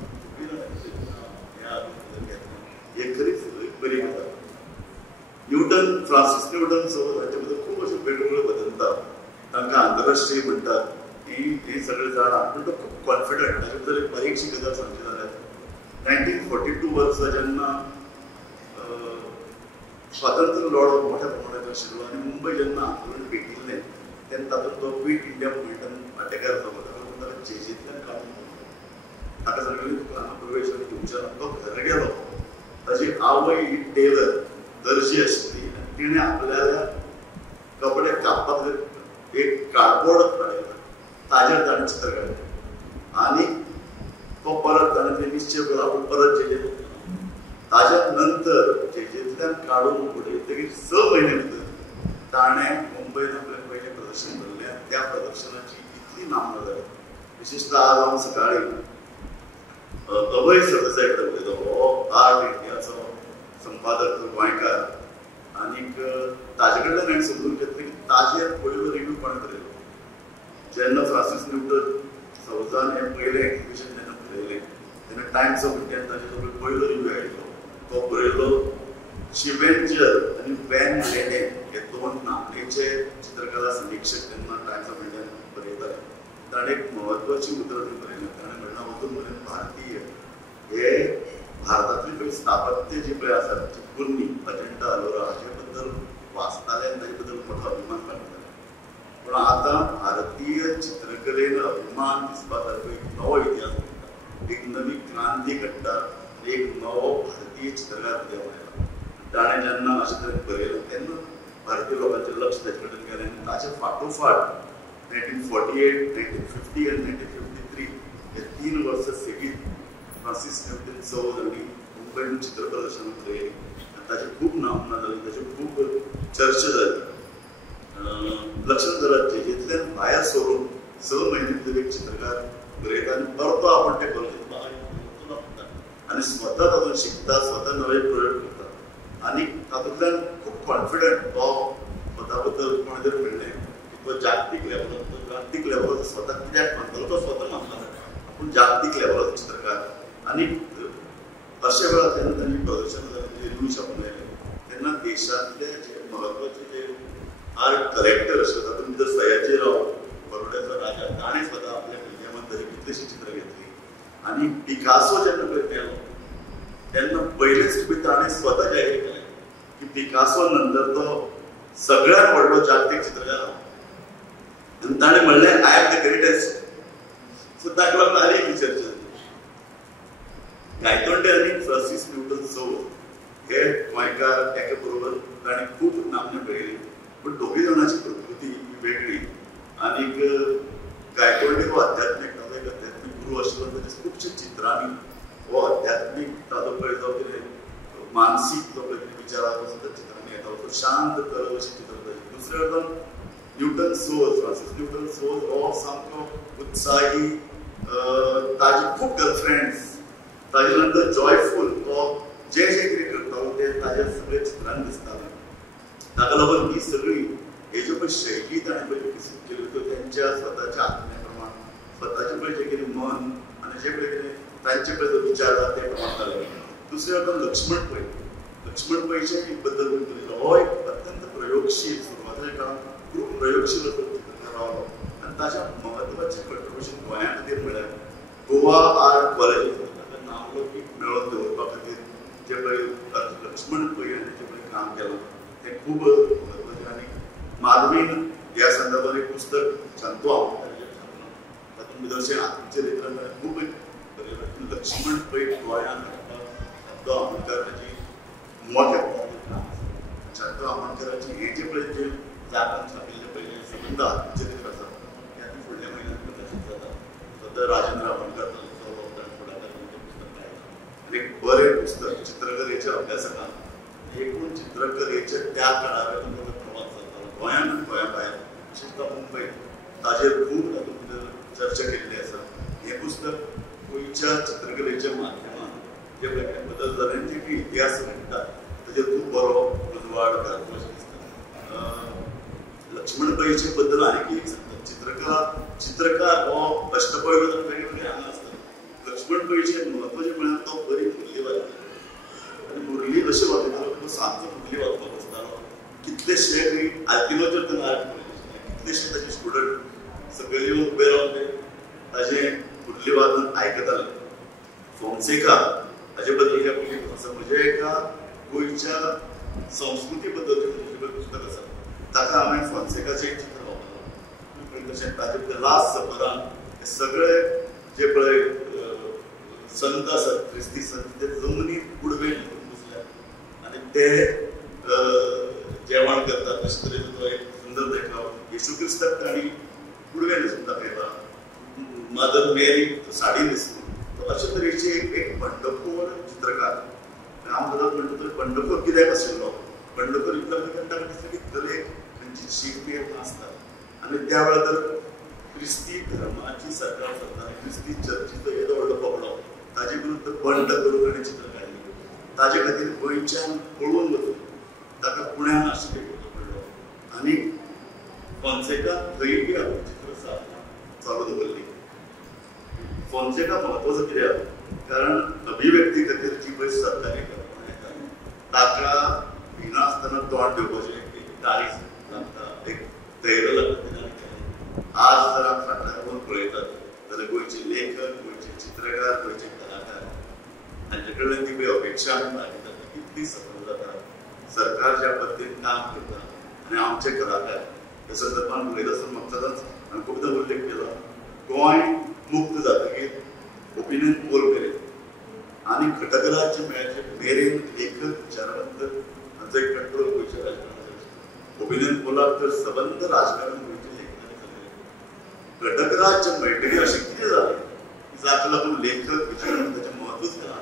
हे खरीच बरी गजाल. न्यूटन, फ्रांसीस न्यूटन सौज हाचे बद्दल खूब अशें वेगवेगळ्यो बदलतात. तांकां आंतरराष्ट्रीय म्हणटात. ही सगळे जाणा, पूण तो खूब कॉन्फिडंट. ताचे बद्दल एक बारीकशी गजाल सांगची जाल्यार 1942 वर्सा जेन्ना स्वातंत्र्य लढो मोठ्या प्रमाणात आशिल्लो आनी मुंबय जेन्ना आंदोलन पेटिल्लें तेन्ना तातूंत तो क्वीट इंडिया मुवमेंटान वांटेकार जालो. ताका लागून ताका जेजेंतल्यान काडून ताका सांगलें तुका हांगा प्रवेश दिवचो ना. तो घरा गेलो. ताची आवय ही टेलर दर्जी आशिल्ली आनी तिणें आपल्याल्या कपडे कापपाक एक कार्डबोर्ड काडयला, ताजेर ताणें चित्र काडलें. आनी तो परत ताणें तें निश्चय केलो आपूण परत जेजेंत. ताज्या नंतर जेजेंतल्यान काडून उडयतकीर 6 म्हयने भितर ताणें मुंबयन आपलें पयलें प्रदर्शन धरलें. आनी त्या प्रदर्शनाची इतली नामना जाली. विशेशतः आज हांव सकाळीं अभय सरदेसाय कडेन उलयलो. हो आर्ट इंडियाचो संपादक गोंयकार. आनीक ताजे कडल्यान हांवें समजून घेतलें की ताजेर पयलो रिव्यू कोणें बरयलो. जेन्ना फ्रांसीस न्यूटन सौजान हें पयलें एक्झिबिशन जेन्ना बरयलें तेन्ना टायम्स ऑफ इंडियान ताजे सगळो पयलो रिव्यू आयिल्लो. तो बरयलो शिवेंजर आनी वॅन लेनेन हे 2 नामनेचे चित्रकला समीक्षक जेन्ना टायम्स ऑफ इंडियान बरयताले. ताणें एक म्हत्वाची उतरां बरयलें. ताणें म्हणलें अजून मेरेन भारतीय हे भारतांतली पळय स्थापत्य जी पळय आसा जी पुर्णी अजंटा अलोरा हाचे बद्दल वाचताले आनी ताचे बद्दल मोठो अभिमान काडटाले. पूण आतां भारतीय चित्रकलेन अभिमान दिसपा सारको एक नवो इतिहास घडटा, एक नवी क्रांती घडटा, एक नवो भारतीय चित्रकार देव आयला. ताणें जेन्ना अशें तरेन बरयलें तेन्ना भारतीय लोकांचें लक्ष ताचे कडेन गेलें. आनी ताचे फाटोफाट 1948, 1950 आनी 1953 हे 3 वर्सां सेगीत फ्रांसीस न्यूटन सौज हांणी मुंबयन चित्र प्रदर्शनां बरयलीं. आनी ताची खूब नामना जाली, ताची खूब चर्चा जाली. लक्षांत धरात जेजेंतल्यान भायर सरून 6 म्हयने भितर एक चित्रकार बरयता आनी परतो आपण ते कॉलेजींत आनी स्वता तातूंत शिकता, स्वता नवे प्रयोग करता आनी तातूंतल्यान खूब कॉन्फिडंट तो स्वता बद्दल कोणें जर म्हणलें की तो जागतीक लेवलार स्वता कित्याक म्हणटलो तो स्वता मानता पूण जागतीक लेवलाचो चित्रकार आनी अशे वेळार जेन्ना तांची प्रदर्शनां जालीं एग्जिबिशन लायलें तेन्ना देशांतले जे म्हत्वाचे जे आर्ट कलेक्टर आसा तातूंत भितर सयाजीराव बरोड्याचो राजा ताणें स्वता आपल्या म्युजियमांत तरी कितलीशीं चित्रां घेतली आनी पिकासो जेन्ना पळय गेलो तेन्ना पयलेच बी ताणें स्वता जाहीर केलें की पिकासो नंतर तो सगळ्यात व्हडलो जागतीक चित्रकार आनी ताणें म्हणलें I am the greatest. So ताका लागून आनी ही चर्चा जाली. गायतोंडे आनी फ्रांसीस न्यूटन सोज हे गोंयकार एके बरोबर ताणें खूब नामने पळयली पूण दोगूय जाणांची प्रकृती वेगळी आनीक गायतोंडे हो आध्यात्मीक गुरू आशिल्लो ताचे खुबशे चित्रांनी हो आध्यात्मीक ताजो पळय जो कितें मानसीक जो पळय विचार आसा तो चित्रांनी येता तो शांत तरल अशी चित्रां जाली. दुसरे वटेन न्यूटन सोज फ्रांसीस न्यूटन सोज हो सामको उत्साही ताजी खूब गर्लफ्रेंड्स ताजे नंतर जॉयफूल तो जे जे कितें करतालो ते ताज्या सगळ्या चित्रांनी दिसतालें. ताका लागून ही सगळी हेज्यो पळय शैली ताणें पळय विकसीत केल्यो त्यो तेंच्या स्वताच्या आत्मे प्रमाण स्वताचें पळय जें कितें मन आनी जें पळय कितें तांचे पळय जो विचार आसा ते प्रमाण जाले. दुसरे वटेन लक्ष्मण पैचे बद्दल उलयलो हो एक अत्यंत प्रयोगशील सुरवातेच्या काळांत खूब प्रयोगशील असो चित्रकार रावलो आनी ताच्या महत्वाचें कंट्रिब्युशन गोंया खातीर म्हळ्यार गोवा आर्ट कॉलेज ताका नामलौकीक मेळोवन दवरपा खातीर जे पळय लक्ष्मण पै हाणें जें पळय काम केलां तें खूब महत्वाचें. आनी माधवीन ह्या संदर्भात एक पुस्तक सांगतो हांव तातूंत भितर अशें आत्मचरित्रां खूब बरयलां. लक्ष्मण पै गोंयांत शांतो आमोणकराची मोठ्या काम शांतो आमोणकराची हे जे पळय जे जागान छापिल्ले पयले संबंद आत्मचरित्र आसा तें आतां फुडल्या म्हयन्यांत प्रकाशीत जाता. सद्या राजेंद्र आमोणकर फुडाकार पुस्तक लायलां आनी एक बरें पुस्तक चित्रकलेच्या अभ्यासकांक एकूण चित्रकलेच्या त्या काळावेलो प्रवास जातालो गोंयांत आनी गोंया भायर विशेषता मुंबयत ताजेर खूब तातूंत भितर चर्चा केल्ली आसा. हें पुस्तक गोंयच्या चित्रकलेच्या माध्यमांत जे प्रकारे बदल जाले जे की इतिहास म्हणटा ताजेर खूब बरो उजवाड घालता अशें दिसता. लक्ष्मण पैचे बद्दल आनीक एक सांगता. चित्रकार हो अष्टपैलू वेगवेगळे हांगा आसता. लक्ष्मण पैचे म्हत्वाचें म्हळ्यार तो बरी मुरली वाजयतालो आनी मुरली अशें वाजयतालो तो सामको मुरली वाजपाक बसतालो. कितलेशे खंय आल्तिनोचेर ताणें आर्ट पळयलें कितलेशे ताचे स्टुडंट सकयल येवन उबे रावन ते ताजें मुरली वादन आयकताले. फोन्सेका हाजे बद्दल ह्या पयलीं आसा म्हणजे एका गोंयच्या संस्कृती बद्दलचें पुस्तक आसा ताका हांवें फोन्सेकाचें एक चित्र वापरलां. तशें ताजे भितर लास्ट सफरान हे सगळे जे पळय संत आसात क्रिस्ती संत ते जमनीर कुडवेन बसल्यात आनी ते जेवण करतात अशे तरेचो तो एक सुंदर देखाव. येशू क्रिस्ताक तांणी कुडवेन न्हेसून दाखयला. मदर मेरी साडी न्हेसून अशे तरेची एक बंडखोर चित्रकार. हांव सदांच म्हणटा तर बंडखोर कित्याक आशिल्लो बंडखोर इतलो ताका दिसता की दरेक खंयची शीक बी आसता आनी त्या वेळार तर क्रिस्ती धर्माची सरकार जाता क्रिस्ती चर्चीचो येदो व्हडलो पगडो ताजे विरुद्ध बंड करून ताणें चित्र काडलें. ताजे खातीर गोंयच्यान पळून वचून ताका पुण्यान आशिल्लें पडलो आनी फोन्सेका थंय बी आपली चित्र चालू दवरली. फोन्सेका म्हत्वाचो कित्याक कारण अभिव्यक्ती खातीर जी पळय सरकारी ताका भिनासतना तोंड दिवपाचें एक दारीस लागता एक धैर्य लागता. आज जर आमी फाटल्यान कोण पळयतात जाल्यार गोंयचे लेखक गोंयचे चित्रकार गोंयचे कलाकार हांचे कडल्यान ती पळय अपेक्षा आमी बाळगितात कितली सफल जाता. सरकार ज्या पद्दतीन काम करता आनी आमचे कलाकार ह्या संदर्भात उलयता आसतना म्हाका सदांच हांवें खूबदां उल्लेख केला गोंय मुक्त जातकीर ओपिनियन पोल केले आनी घटकराज्य मेळचे मेरेन लेखक विचारवंत हांचो एक कंट्रोल गोंयच्या राजकारणाचेर ओपिनियन पोलाक तर सबंद राजकारण गोंयचे लेखकांनी जालें. घटकराज्य मेळटकीर अशें कितें जालें जाका लागून लेखक विचारवंताचें म्हत्वच कळना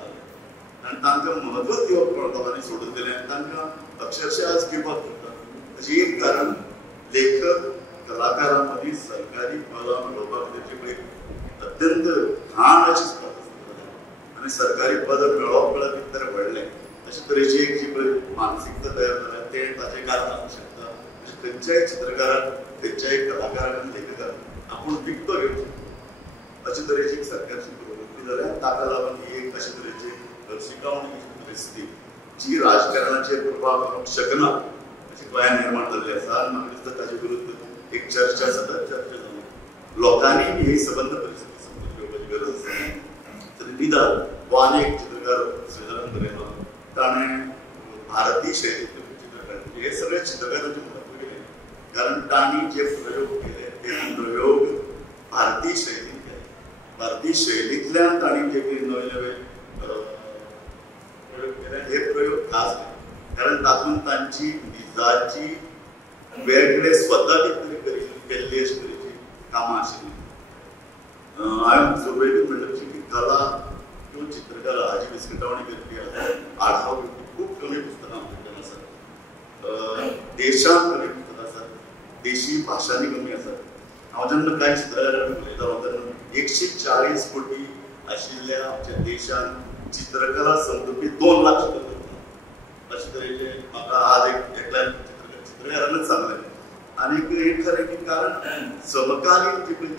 आनी तांकां म्हत्वच दिवप लोकांनी सोडून दिलें आनी तांकां अक्षरशः आज गिवअप करता. अशें एक कारण लेखक कलाकारां मदीं सरकारी पदां मेळोवपा खातीर जी पळय अत्यंत घाण अशी आणि सरकारी पद मेळोवप मेळप तर व्हडलें अशे तरेची एक जी पळय मानसिकता तयार जाल्या तें ताजें कारण आसूंक शकता. खंयच्याय चित्रकाराक खंयच्याय कलाकाराक आनी लेखकाक आपूण विकतो घेवचो अशे तरेची सरकारची प्रवृत्ती जाल्या. ताका लागून ही एक अशे तरेची शिकावणी परिस्थिती जी राजकारणाचेर प्रभाव करूंक शकना अशी गोंयांत निर्माण जाल्ली आसा. आनी म्हाका दिसता ताजे विरुद्ध एक चर्चा सतत चर्चा जाली. लोकांनी ही सबंद परिस्थिती समजून घेवपाची गरज आसा. निदान हो आनी एक चित्रकार श्रीधरन करेलो ताणें भारतीय शैलींतले चित्र काडले. हे सगळे चित्रकारांचे म्हत्व केले कारण तांणी जे प्रयोग केले ते प्रयोग भारतीय शैलींत केले. भारतीय शैलींतल्यान तांणी जे कितें नवे नवे प्रयोग केले हे प्रयोग खास कारण तातूंत तांची निजाची वेगळे स्वता कितें तरी केल्ली अशी तरेची कामां आशिल्लीं. हांवें सुरवेक म्हणलें की कला किंवा चित्रकला हाची विस्कटावणी करपी आढाव खूब कमी पुस्तकां आमचे आसात. देशांत कमी पुस्तकां आसात. देशी भाशांनी कमी आसात. हांव जेन्ना कांय चित्रकारांक उलयतालो तेन्ना 140 कोटी आशिल्ल्या आमच्या देशांत चित्रकला समजूपी 2 लाख चित्रकार अशे तरेचे म्हाका आज एकल्यान चित्रकारानच सांगलें. आनीक एक खरें की कारण समकालीन जी पळय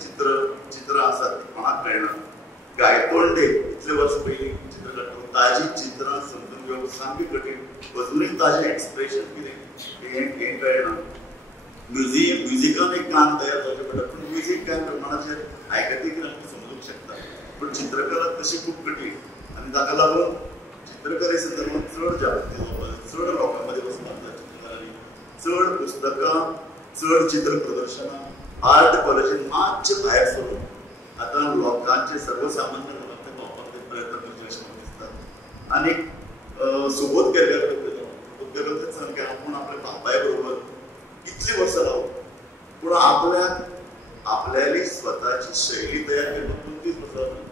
चित्रां आसात ती कोणाक कळना. गायतोंडे इतले वर्स पयलीं चित्र काडटा ताजी चित्रां समजून घेवप सामकी कठीण. अजुनूय ताजें एक्सप्रेशन कितें हें कळना. म्युजिकान एक गान तयार जावचें पडटा पूण म्युजीक कांय प्रमाणाचेर आयकतीक आमी समजूंक शकता पूण चित्रकला तशी खूब कठीण. आनी ताका लागून चित्रकले संदर्भांत चड जागृती जावपाक चड लोकां मदें वचपाक जाय. चित्रकारांनी चड पुस्तकां चड चित्र प्रदर्शनां आर्ट कॉलेजीन मातशें भायर सरून आतां लोकांचे सर्वसामान्य लोकांक ते पावपाक प्रयत्न करचे अशें म्हाका दिसता. आनीक सुबोध केरकर सांग की आपूण आपल्या बापाय बरोबर कितलीं वर्सां रावलो पूण आपल्याली स्वताची शैली तयार करपाक 30 वर्सां जाली.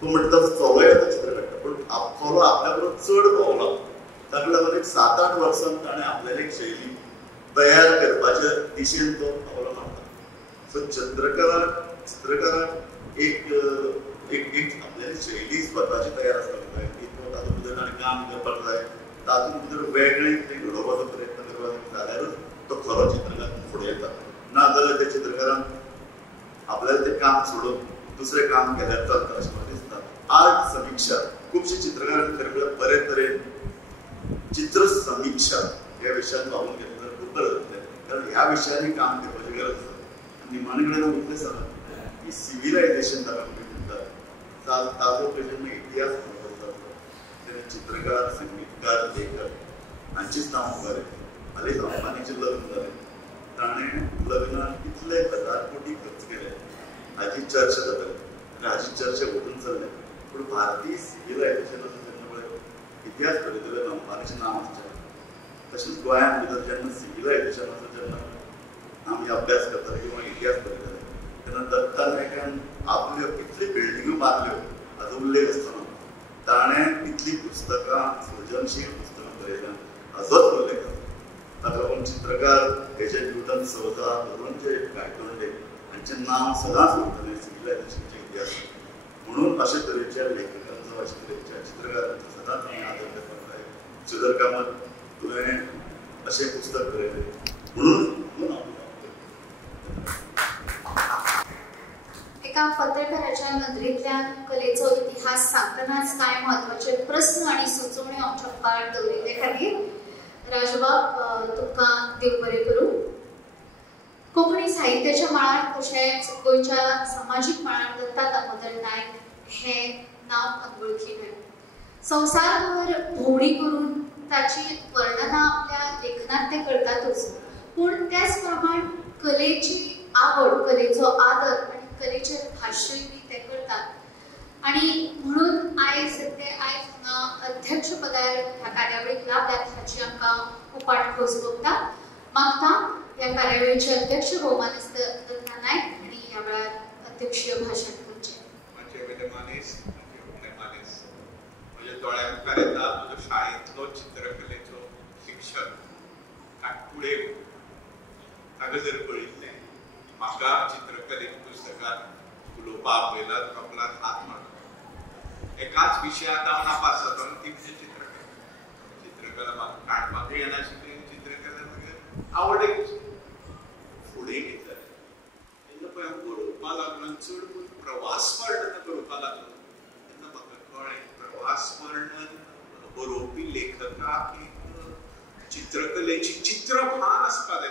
तो म्हणटा चलोय आतां चित्र काडटा पूण चलो आपल्या बरोबर चड पावला. ताका लागून एक 7-8 वर्सां ताणें आपल्याली एक शैली तयार करपाच्या दिशेन तो पावलो मारता. सो चित्रकाराक एक आपल्याली शैली स्वताची तयार आसपाक जाय. तो तातूंत भितर ताणें काम करपाक जाय. तातूंत भितर वेगळें कितें घडोवपाचो प्रयत्न करपाक जाल्यारूच तो खरो चित्रकार फुडें येता. ना जाल्यार त्या चित्रकारान आपल्याला तें काम सोडून दुसरें काम केल्यार चलता अशें म्हाका दिसता. आर्ट समीक्षा खुबशे चित्रकारांनी खरें बरे तरेन चित्र समीक्षा ह्या विशयान वावून घेतलें जाल्यार खूब बरें जातलें. कारण ह्या विशयांनी काम करपाची गरज आसा. निमाणे कडेन हांव इतलें सांगता की सिविलायझेशन ताका आमी म्हणटात ताजो जेन्ना इतिहास जाता तेन्ना चित्रकार संगीतकार लेखक हांचीच नांवां मुखार येतलीं. हालींच अंबानीचें लग्न जालें. ताणें लग्नाक कितले 1000 कोटी खर्च केले हाची चर्चा जाताली आनी हाची चर्चा उठून चल्ल्या. पूण भारतीय सिविलायझेशनाचो जेन्ना पळय इतिहास पळयत जाल्यार अंबानीचें नांव आसचें. तशेंच गोंयांत भितर जेन्ना सिविलायझेशनाचो जेन्ना आमी अभ्यास करताले किंवा इतिहास पळयताले तेन्ना दत्ता नायकान आपल्यो कितल्यो बिल्डिंगो बांदल्यो हाचो उल्लेख आसतना ताणें कितलीं पुस्तकां सृजनशील पुस्तकां बरयल्यां हाचोच उल्लेख आसा. ताका लागून चित्रकार हेजे न्यूटन सौदा धरून जे गायतोंडे हांचें नांव सदांच उरतलें सिविलायझेशनच्या इतिहासांत. म्हणून अशे तरेच्या लेखकांचो अशे तरेच्या चित्रकारांचो सदांच आमी आदर करपाक जाय. श्रीधर कामत तुवें अशें पुस्तक बरयलें म्हणून एका पत्रकाराच्या नदरेंतल्यान कलेचो इतिहास सांगतनाच कांय म्हत्वाचे प्रस्न आनी सुचोवण्यो आमच्या मुखार दवरिल्ले खातीर राजबाब तुमकां देव बरें करूं. कोंकणी साहित्याच्या मळार तशेंच गोंयच्या सामाजीक मळार दत्ता दामोदर नायक हें नांव अनवळखी न्हय. संवसारभर भोंवडी करून ताची वर्णना आपल्या लेखनांत ते करतातच पूण त्याच प्रमाण कलेची आवड कलेचो आदर आनी कलेचेर भाश्यय बी ते करतात. आनी म्हणून आयज हांगा अध्यक्ष पदार ह्या कार्यावळीक लाभल्यात हाची आमकां उपाट खोस मागता. ह्या कार्यावळीचे अध्यक्ष भौमानस्त दत्ता नायक आनी ह्या वेळार अध्यक्षीय भाशण करचें. म्हजे विनमानीस म्हज्या दोळ्यां मुखार येता म्हजो शाळेंतलो चित्रकलेचो शिक्षक काटकुळे. ताका जर कळिल्लें म्हाका चित्रकलेच्या पुस्तकांत आपयला कपलार हात मारलो. एकाच विशयात हांव नापास जातो आनी ती म्हणजे चित्रकला म्हाका काडपाक येनाशिल्ली. चित्रकला मागीर आवड फुडें घेतली. तेन्ना पळय हांव बरोवपाक लागलो आनी चड करून प्रवास वर्णन बरोवपाक लागलो. तेन्ना म्हाका कळ्ळें प्रवास वर्णन बरोवपी लेखकाक एक चित्रकलेची चित्रभान आसपाक जाय.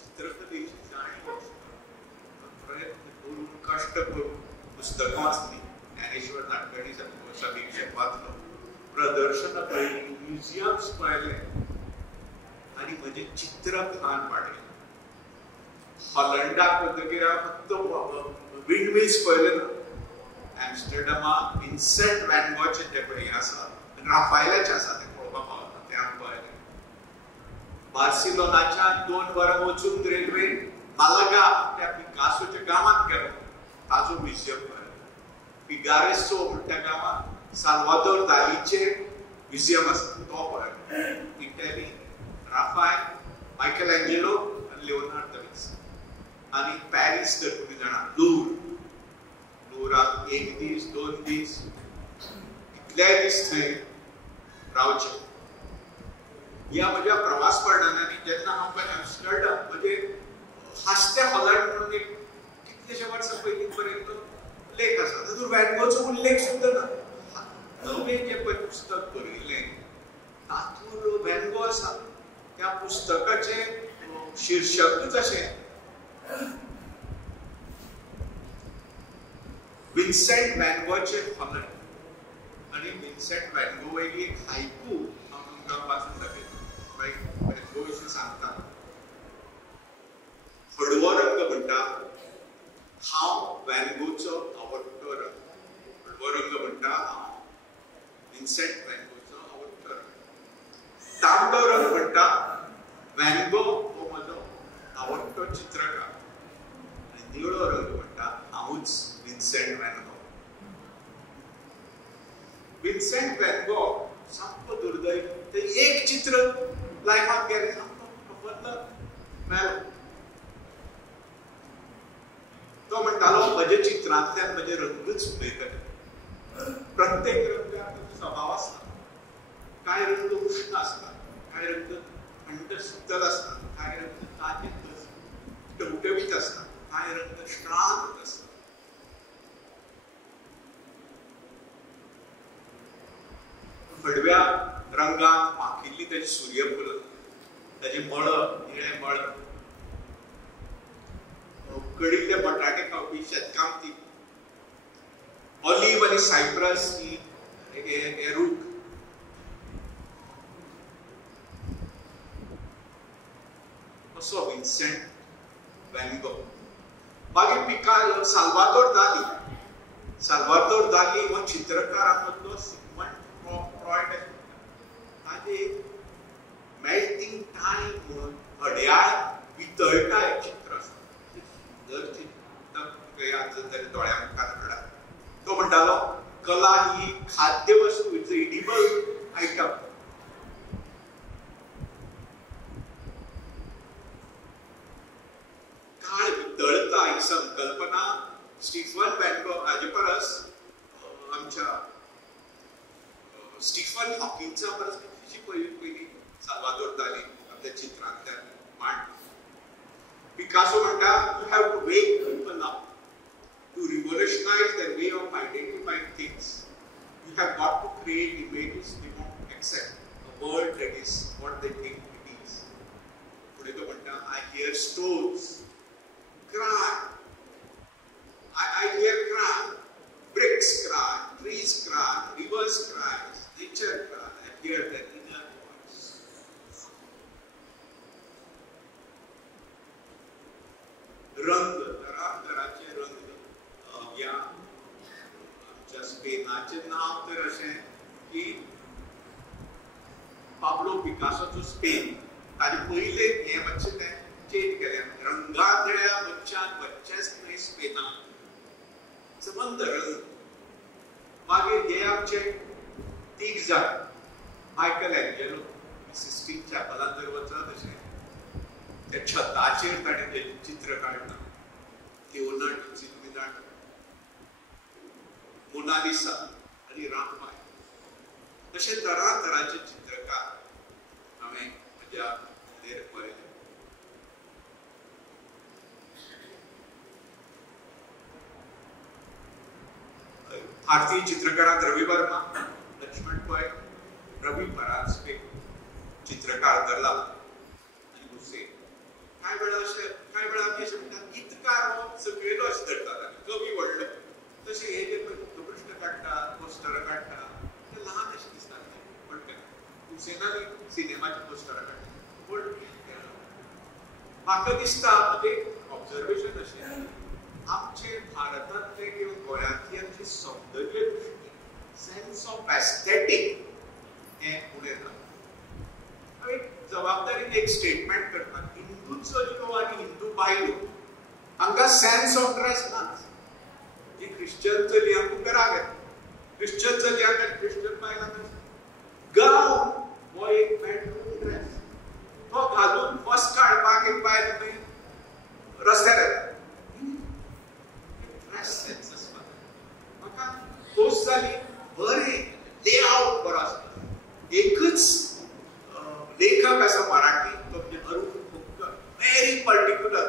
चित्रकलेची जाणीव प्रयत्न करून कश्ट करून पुस्तकां वाचलीं. ज्ञानेश्वर नाडकर्णी समीक्षक वाचलो. प्रदर्शनां पळयलीं. म्युजियम्स पळयले आनी म्हजें चित्रभान वाडलें. हॉलंडाक वतकीर हांवें फक्त विंडमिल्स पळयले ना. एम्स्टरडॅमाक विन्सेंट वॅन गॉचे जे पळय आसा राफायलाचे आसा ते पळोवपाक पावता ते हांव पळयलें. बार्सिलोनाच्या 2 वरां वचून रेल्वे मालागा त्या पिकासोच्या गांवांत गेलो. ताजो म्युजियम पळयलो. फिगारेसो म्हणटा त्या गांवांत साल्वादोर दालीचे म्युजियम आसा तो पळयलो. इटली राफायल, मायकल एंजेलो आनी लिओनार्दो दा विन्सी. आनी पॅरीस तर तुमी जाणा लुवराक 1 दीस 2 दीस कितलेय दीस थंय रावचे. ह्या म्हज्या प्रवास वर्णनांनी जेन्ना हांव पळय एम्स्टरडॅम म्हणजे हास्य हॉलंड म्हणून एक कितलेशे वर्सां पयलीं पर्यंत लेख आसा. तातूंत वॅन गॉचो उल्लेख सुद्दां ना. नवें जें पळय पुस्तक बरयलें तातूंत वॅन गॉ आसा. त्या पुस्तकाचें शीर्षकूच अशें विन्सेंट वॅन गॉचे हॉलंड. आनी विन्सेंट वॅन गॉ वयली एक हायकू हांव तुमकां वाचून दाखयता. वॅन गॉ विशीं सांगता. हळवो रंग म्हणटा हांव वॅन गॉचो आवडटो रंग. हळवो रंग म्हणटा हांव विन्सेंट वॅन गॉचो आवडटो रंग. तांबडो रंग म्हणटा वॅन गॉ हो म्हजो आवडटो चित्रकार. आनी निळो रंग म्हणटा हांवूच विन्सेंट वॅन गॉ. विन्सेंट वॅन गॉ सामको दुर्दैवी. ते एक चित्र लायफाक गेलें सामको मेलो. तो म्हणटालो म्हज्या चित्रांतल्यान म्हजे रंगच उलयतले. प्रत्येक रंगाक ताचो स्वभाव आसता. कांय रंग उश्ण आसता, कांय रंग थंड शीतल आसता, कांय रंग ताजे टवटवीत आसता, कांय रंग श्रांत आसता. हळव्या रंगान माखिल्ली ताची सूर्यफुलां, ताची मळब, निळे मळब, उकडील्ले बटाटे खावपी शेतकामती, ऑलिव्ह आनी सायप्रस हे रूख, असो विन्सेंट वॅन गॉ. मागीर साल्वादोर दाली हो चित्रकारांमदलो सिग्मंड फ्रॉइड ताजे मेल्टिंग टायम म्हणून घडयाळ वितळटा एक चित्र आसा. जर चित्र याद जाल्यार दोळ्या मुखार हाडा. तो म्हणटालो कला ही खाद्य वस्तू, इट्स एडिबल आयटम. काळ वितळता ही संकल्पना स्टीफन वॅन गॉ हाजे परस आमच्या स्टीफन हॉकिंगचा परस कितलीशी पयली साल्वादोर दाली आपल्या चित्रांतल्यान मांडली. पिकासो म्हणटा you have to wake people up to revolutionize their way of identifying things. You have got to create images they won't accept. A world that is what they think it is. पुढे तो म्हणटा I hear stones cry. I hear cry. Bricks cry, trees cry, rivers cry, nature cry. I hear that inner voice. रंग, तरातराचे रंग. या आमच्या स्पेनाचे नाव तर अशें की पाब्लो पिकासोचो स्पेन ताजे पयले हे मातशें तें चेंज केलें. रंगांतल्या बच्चेच न्हय स्पेनाक संबंद रंग. मागीर हे आमचे तीग जाण मायकल एंजेलो सिस्टीन चॅपलांत जर वचत अशें त्या छताचेर ताणें तें चित्र काडलां. लिओनार्दो दा विन्सी तुमी जाणा. मोनालिसा आणि राममाय अशे तरातरांचे चित्रकार हांवें म्हज्या नदरेर पळयले. भारतीय चित्रकारांत रवी वर्मा, लक्ष्मण पै, रवी परांजपे चित्रकार दर्ला आणि हुसेन. कांय वेळा आमी अशें म्हणटात गीतकार हो सगळेलो अशें धरतात आनी कवी व्हडलो तशें हे जे मुखपृश्ठ काडटात, पोस्टरां काडटात ते ल्हान अशें दिसतात. पण हुसेनान सिनेमाची पोस्टरां काडटात पूण म्हाका दिसता म्हणजे ऑब्जर्वेशन अशें आमचे भारतांतले किंवा गोंयांतली आमची सौंदर्य दृश्टी सेन्स ऑफ एस्थेटीक हें उणें ना. हांव एक जबाबदारीन एक स्टेटमेंट करता. हिंदू चलयो आनी हिंदू बायलो हांकां सेन्स ऑफ ड्रेस नाच. जी क्रिश्चन चलयांक घराक येता, क्रिश्चन चलयांक आनी क्रिश्चन बायलांक गांवन हो एक बेडरूम ड्रेस तो घालून फस्ट काडपाक एक बायल खंय रस्त्यार येता. सेन्स आसपाक म्हाका खोस जाली. बरें लेआउट बरो आसता. एकच लेखक आसा मराठी तो म्हणजे अरुण खोपकर, व्हेरी पर्टिक्युलर.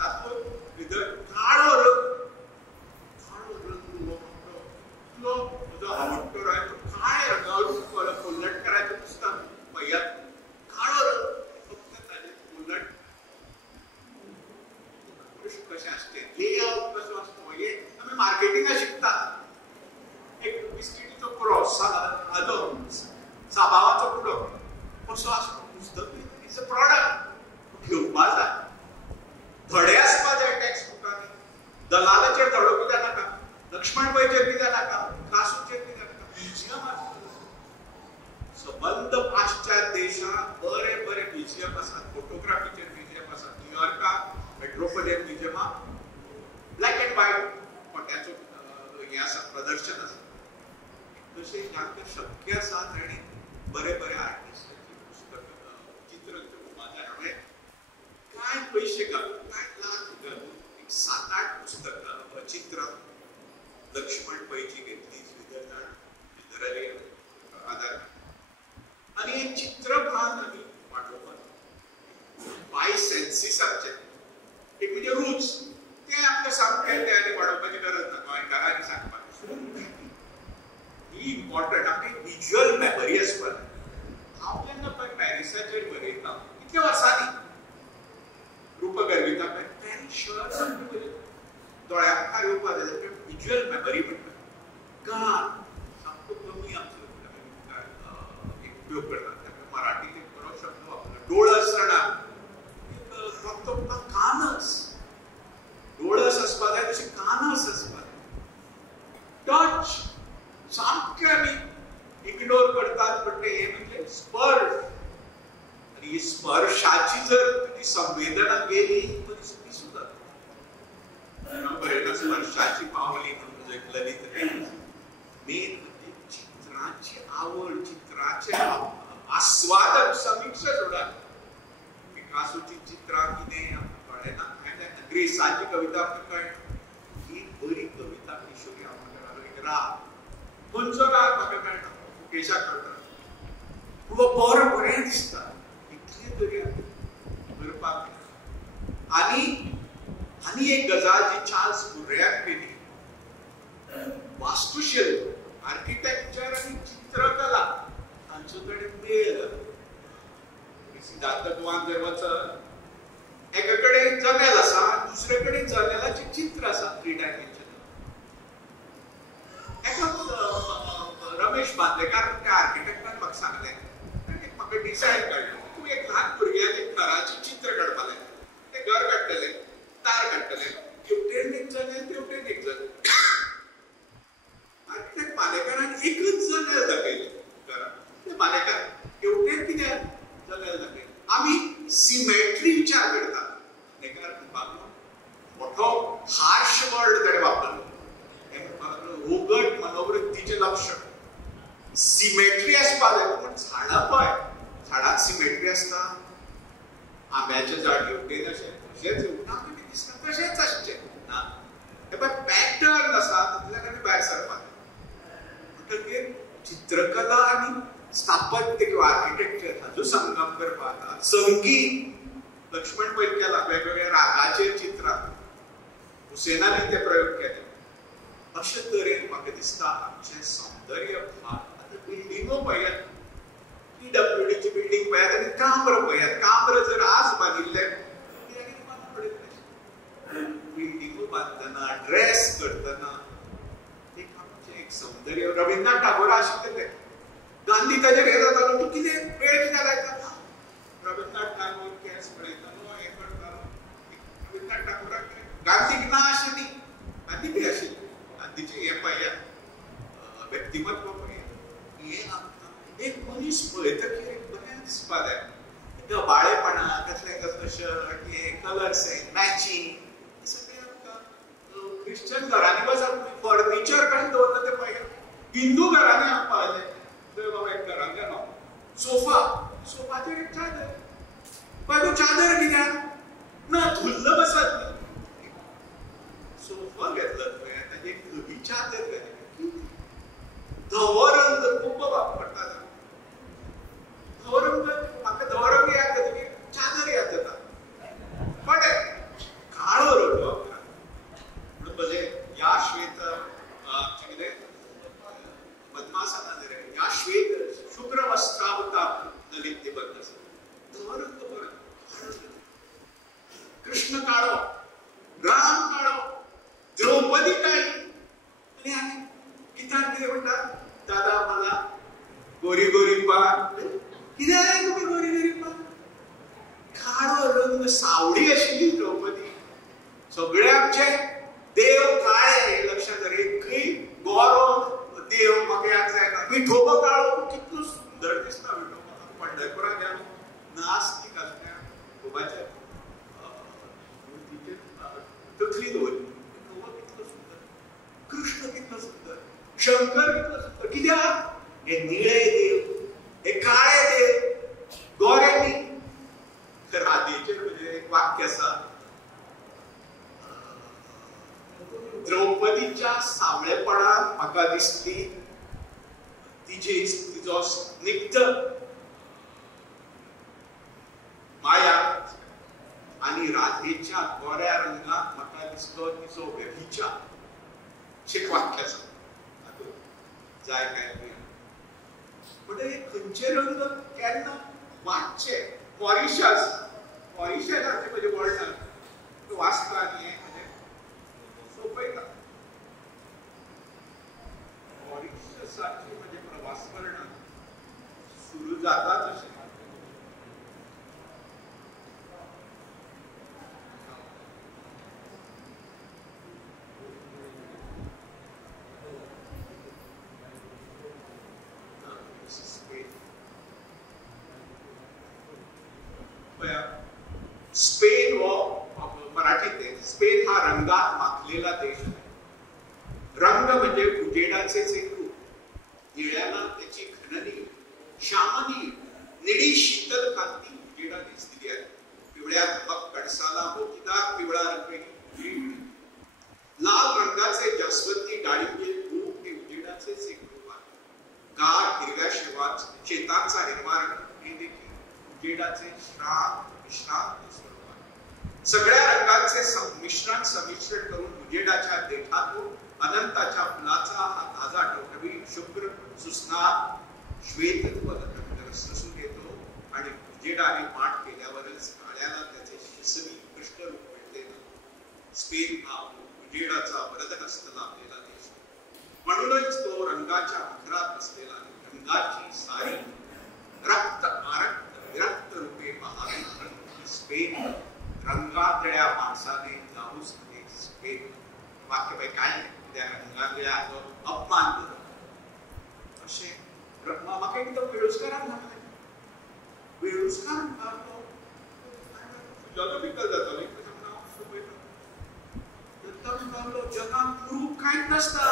तातूंत भितर काळो रंग तो म्हजो आवडटो तो काळे रंगावरून कोल्लटकराचें पुस्तक पळयात. काळो रंग फक्त ताजे कोल्लट कशें आसचें, लेआउट कसो आसता हे आमी मार्केटिंगाक शिकतात. एक बिस्किटीचो पुरो साबावाचो पुडो कसो आसता. पुस्तक इज अ प्रॉडक्ट घेवपा जाय. धडे आसपा जाय टॅक्स्ट बुकांनी. दलालाचेर धडो कित्याक नाका, लक्ष्मण पैचेर कित्याक नाका, कासूचेर कित्याक नाका, म्युजियम आसता. सबंद पाश्चात्य देशांत बरे बरे म्युजियम आसात. फोटोग्राफीचेर म्युजियम आसात. न्यूयॉर्काक मेट्रोपोलियन म्युजियमाक ब्लॅक एंड व्हायट फोट्याचो हे आसा, प्रदर्शन आसा. तशें हांकां शक्य आसा ताणी बरे बरे आर्टिस्टांची पुस्तकां चित्र घेवपा जाय. हांवें कांय पयशे घालून कांय लाख घालून एक 7-8 पुस्तकां चित्रां लक्ष्मण पैची घेतली. श्रीधराली आदार आनी एक चित्रभान आमी वाडोवपाक. 5 सेन्सीस आमचे एक म्हणजे रूच ते आमकां सामकें ते आनी वाडोवपाची गरज ना. गोंयकारांनी सांगपाक ही इम्पॉर्टंट. आपली विज्युअल मेमरी आसपा जाय. हांव जेन्ना पळय पॅरिसाचेर बरयता इतल्या वर्सांनी रूपगर्विता पळय पॅरीस शहर सामकें बरयता. दोळ्या मुखार येवपा जाय ताका विज्युअल मेमरी म्हणटा. गान सामको कमी आमचो उपयोग करतात. ताका मराठीत एक बरो शब्द वापरला डोळस जाणा. फक्त कानस डोळस आसपा जाय तशें कानस आसपा जाय. टच सामकें आमी इग्नोर करतात. पण हे म्हणजे स्पर्श. आणि ही स्पर्शाची जर तुजी संवेदना गेली तर सुखी सुद्धा बरयता. स्पर्शाची पावली म्हणून एक ललित मेन म्हणजे चित्राची आवड, चित्राचे आस्वादन, समीक्षा सोडा. पिकासोची चित्रां कितें कळना. ग्रेसाची कविता आमकां कळना. ही बरी कविता किशोरी आंबेडकर एक राग खंयचो राग म्हाका कळना, मुकेशाक कळटा. पूण बरो बरें दिसता. इतली तरी करपाक. आनी एक गजाल जी चार्ल्स फुर्रेयान केली, वास्तुशिल्प, आर्किटेक्चर आनी चित्रकला हांचो ताणें मेळ घालो. सिद्धार्थ गोवान जर वचत एका कडेन जनेल आसा, दुसरे कडेन जनेलाचें चित्र आसा 3 डायमेन्शनल. रमेश बांदेकार त्या आर्किटेक्टान म्हाका सांगलें, म्हाका डिझायन काडलो, तूं एक ल्हान भुरग्याचें घराचें चित्र काडपालें. तें घर काडटलें, दार काडटलें, हेवटेन एक जनेल, तेवटेन एक जनेल. आर्किटेक्ट बांदेकारान एकच जनेल दाखयली घरांत. ते बांदेकार हेवटेन कित्याक जनेल दाखयली? आमी सिमेट्री विचार करतात. नेकार मोठो हार्श वर्ड ताणें वापरलो. रोगट मनोवृत्तीचें लक्षण सिमेट्री आसपा जाय. पूण झाडां पळय, झाडांत सिमेट्री आसता. आंब्याचें झाड हेवटेन अशें तशेंच हेवटाक दिसता तशेंच आसचें ना. पॅटर्न आसा तातूंतल्यान आमी भायर सरपाक म्हणटकीर चित्रकला आनी स्थापत्य किंवा आर्किटेक्चर हाचो संगम करपाक संगीत लक्ष्मण पै केला वेगवेगळ्या रागाचेर चित्रां हुसेनानी ते प्रयोग केले अशे तरेन म्हाका दिसता आमचें सौंदर्य आतां बिल्डिंगो पळयात PWDची बिल्डिंग पळयात आनी कांब्र पळयात कांब्र जर आज बांदिल्ले बिल्डिंगो बांदतना ड्रेस करतना एक आमचें एक सौंदर्य रवींद्रनाथ टागोर आशिल्ले गांधी ताजेर हे जातालो तूं कितें वेळ कित्याक लायता रवींद्रनाथ टागोर केस पळयतालो हें करतालो रवींद्रनाथ टागोराक गांधीक ना आशिल्ली गांधी बी आशिल्ली गांधीचें हें पळयात व्यक्तिमत्व पळयात हें आमकां एक मनीस पळयतकीर एक बरें दिसपा जाय गबाळेपणा कसलें कसलें शर्ट हे कलर्स मॅचिंग सगळें आमकां क्रिश्चन घरांनी बसात फर्निचर काडून दवरता ते पळयात हिंदू घरांनी हांव पळयलें थंय बाबा एक घरान गेलो सोफाचेर एक चादर पळय तूं चादर कित्याक ना धुल्ल बसत सोफा घेतलो तुवें ताची एक धवी चादर घातली धवो रंग खूब वापरता धवो रंग म्हाका धवो रंग याद जातकीर चादर याद जाता पण काळो रंग म्हणून म्हणजे या श्वेत कितें मधमासाना या श्वेत शुभ्र वस्त्रावता ललित बंद धवो रंग बरो कृष्ण काळो राम काळो द्रौपदी काळी आणि कित्याक कितें म्हणटात दादा मला गोरी गोरी पान कित्याक तुमी गोरी गोरी पान काळो रंग सावळी आशिल्ली द्रौपदी सगळे आमचे देव काळे हे लक्षात धर एकय गोरो देव म्हाका याद जायना विठोबा काळो कितलो सुंदर दिसता विठोबा पंढरपुराक गेलो नास्तीक आसल्या विठोबाच्या तकली दवरली कृष्ण कितलो सुंदर शंकर कितलो सुंदर कित्याक हे निळे देव हे काळे देव गोरे न्ही राधेचेर म्हणजे एक वाक्य आसा द्रौपदीच्या सावळेपणान म्हाका दिसली तिजो स्निग्ध माया आणि राधेच्या गोऱ्या रंगात म्हाका दिसलो तिचो व्यभिचार एक वाक्य आसा जाय काय म्हणजे खंयचे रंग केन्ना वाचचे मॉरिशसाचे म्हणजे वर्णन वाचता आनी हें म्हणजे सोपयता मॉरिशसाचे म्हणजे प्रवास वर्णन सुरू जाता तशें स्पेन हो मराठीत स्पेन हा रंगात माखलेला देश आहे रंग म्हणजे उजेडाचेच एक रूप निळ्याला त्याची घननी श्यामनी निळी शीतल कांती उजेडा दिसलेली आहे पिवळ्या धबक कडसाला मोतीदार पिवळा रंग लाल रंगाचे जास्वंदी डाळिंबे रूप हे उजेडाचेच एक रूप आहे गार हिरव्या शेतांचा हिरवा रंग हे देखील उजेडाचे विश्रांत स्वरूप आहे सगळ्या रंगांचे समिश्रण करून उजेडाच्या देठातून अनंताच्या फुलाचा हा ताजा टवटवी शुभ्र सुस्नार श्वेत रंग रसरसून येतो आणि उजेडाने पाठ केल्यावरच काळ्याला त्याचे शिसवी कृष्ण रूप मिळते स्पेन हा उजेडाचा वरदहस्त लाभलेला देश म्हणूनच तो रंगाच्या अखरात असलेला रंगाची सारी रक्त आरक्त विरक्त रूपे पाहावी स्पेन रंगातल्या माणसाने जाऊच नये स्पेन वाक्य बाई काय त्या रंगातल्या अपमान करत असे म्हाका एकदम वेळुस्कारान सांगले वेळुस्कार जग विकत जातालो जगात कुरूप कांयच नासता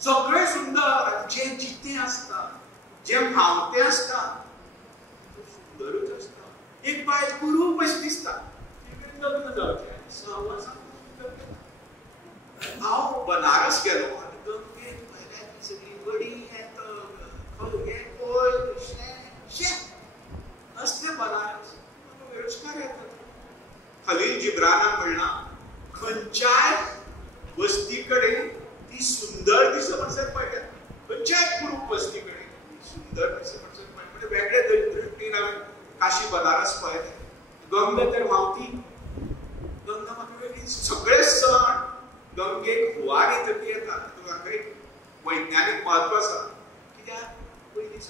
सगळे सुंदर जे जिते असता जे भावते असता सुंदरच असता एक बायल कुरूप अशी दिसता लग्न जावचें सहवासाक हांव बनारस गेलो आनी गंगेक पयल्या दिसली बडी असले बनारस वेळस्कार येतात. खलील जिब्रानान म्हणला खंयच्याय वस्ती कडेन ती सुंदर दिसप म्हणसर पळयल्या, खंयच्याय कुरूप वस्ती कडेन सुंदर दिसप म्हणसर पळय. म्हणजे वेगळे दृश्टीन हांवें काशी बनारस पळयले. गंगा तर व्हांवती, गंगा म्हाका वेगळी. सगळे सण गंगेक हुंवार येतकी येता. हाका एक वैज्ञानीक म्हत्व आसा. कित्याक पयलीं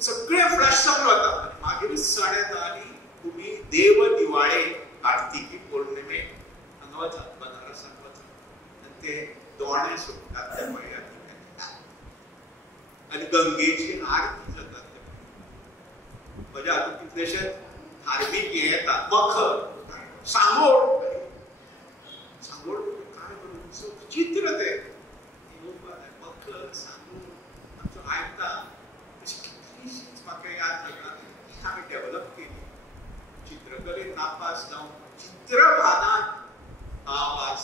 सगळे फ्लॅश वता आनी मागीर सण येता आनी तुमी देव दिवाळे कार्तिकी पौर्णिमे हांगा वचात, बनारसाक वचात आनी ते दोणे सोडटात त्या पळयात आनी गंगेची आरती जाता. म्हणजे हातूंत कितलेशे धार्मीक हे येता. मखर, सांगोड काय करून चित्र ते मखर, सांगोड आमचो आयता कितलीशीच म्हाका याद लागना ती हांवें डेव्हलप केली. चित्रकलेत नापास जावन चित्रभानात आवाज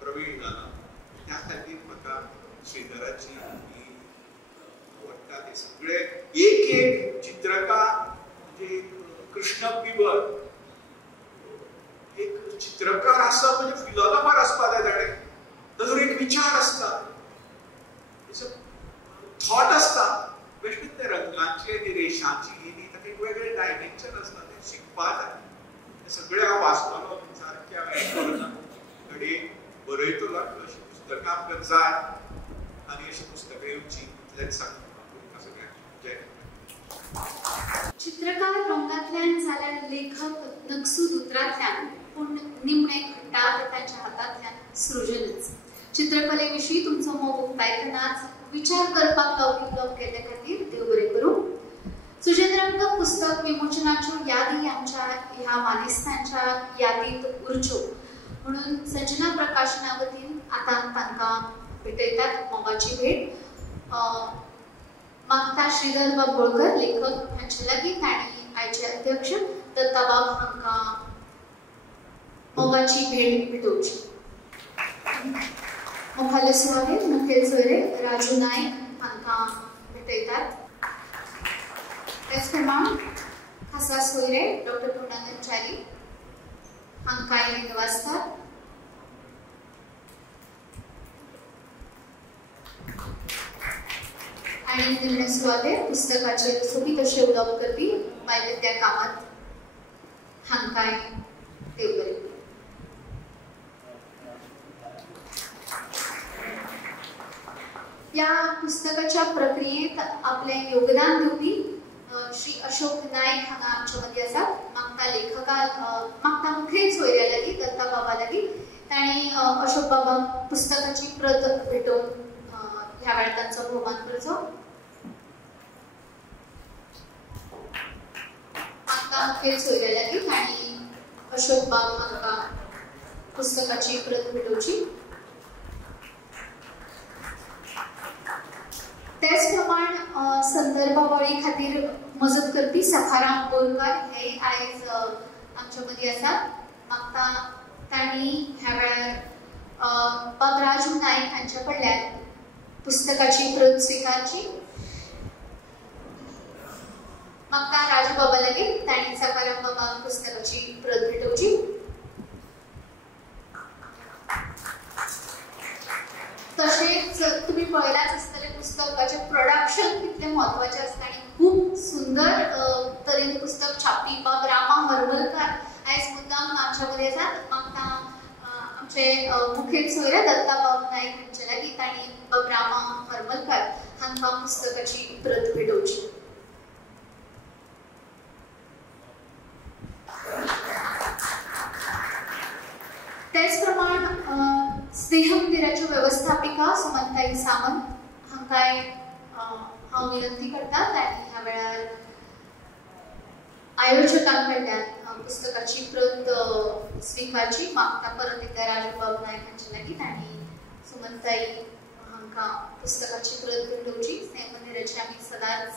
प्रवीण जाला. त्या खातीर म्हाका श्रीधराची ही आवडटा. ते सगळे एक एक चित्रकार म्हणजे कृष्ण पिबर एक चित्रकार आसा म्हणजे फिलॉसॉफर आसपा जाय ताणें. ताजो एक विचार आसता, थॉट आसता. बेश्टेच ते रंगांची आनी रेशांची ही ताका एक वेगळें डायमेन्शन आसता. ते शिकपा जाय. ते सगळे हांव वाचतालो सारकें हांवें करना. घडये बरयतलो अशीं पुस्तकां आमकां जाय आनी अशीं पुस्तकां येवची इतलेंच सांगता सगळ्यांक. जय. चित्रकार रंगांतल्यान जाल्यार लेखक नकसूद उतरांतल्यान, पूण निमणे घट्टाळ तांच्या हातांतल्यान सृजनच. चित्रकलेविशीं तुमचो मोग उक्तायतनाच विचार करपाक लावपी केल्ले खातीर देव बरें करूं. सुजेंद्रांक पुस्तक विमोचनाच्यो यादी आमच्या ह्या मानेस्तांच्या यादींत उरच्यो म्हणून संजना प्रकाशना वतीन आतां तांकां भेटयतात मोगाची भेट. मागता श्रीधर बाबोळकर लेखक हांचे लागीं तांणी आयचे अध्यक्ष दत्ताबाब हांकां मोगाची भेट भेटोवची. मुखाल्ले सुवाळेंत मुखेल सोयरे राजू नायक हांकां भेटयतात. त्याच प्रमाण खासा सोयरे डॉक्टर पूर्णानंद च्यारी हांकांय निवासतात. आणि निमणे सुवाते पुस्तकाचेर सोबीत अशें उलोवप करपी वैविध्या कामत हांकांय देव बरें. या पुस्तकाच्या प्रक्रियेत आपलें योगदान दिवपी श्री अशोक नायक हांगा आमचे मदीं आसात. मागता मुखेल सोयऱ्या लागीं दत्ता बाबा लागीं तांणी अशोक बाबाक पुस्तकाची प्रत भेटोवन ह्या वेळार तांचो भोवमान करचो. मागता मुखेल सोयऱ्या लागीं तांणी अशोक बाब हांकां पुस्तकाची प्रत भेटोवची. त्याच प्रमाण संदर्भावळी खातीर मजत करपी सखाराम बोरकार हे आयज आमच्या मदीं आसात. मागता तांणी ह्या वेळार बाब राजू नायक हांच्या कडल्यान पुस्तकाची प्रत स्विकारची. मागता राजू बाबा लागीं तांणी सखाराम बाबाक पुस्तकाची प्रत भेटोवची. तशेंच तुमी पळयलाच आसतलें पुस्तकाचें प्रोडक्शन कितलें म्हत्वाचें आसता आनी खूब सुंदर तरेन पुस्तक छापी बाब रामा हरमलकार आयज मुद्दाम आमच्या मदीं आसात. मागता आमचे मुखेल सोयरे दत्ताबाब नायक हांचे लागीं तांणी बाब रामा हरमलकार हांकां पुस्तकाची प्रत भेटोवची. तेच प्रमाण स्नेह मंदिराच्यो व्यवस्थापिका सुमनताई सामंत हांकांय हांव विनंती करता तांणी ह्या वेळार आयोजकां कडल्यान पुस्तकाची प्रत स्विकारची. मागता परत एकदा राजूबाब नायक हांचे लागीं तांणी सुमनताई हांकां पुस्तकाची प्रत भेटोवची. स्नेह मंदिराची आमी सदांच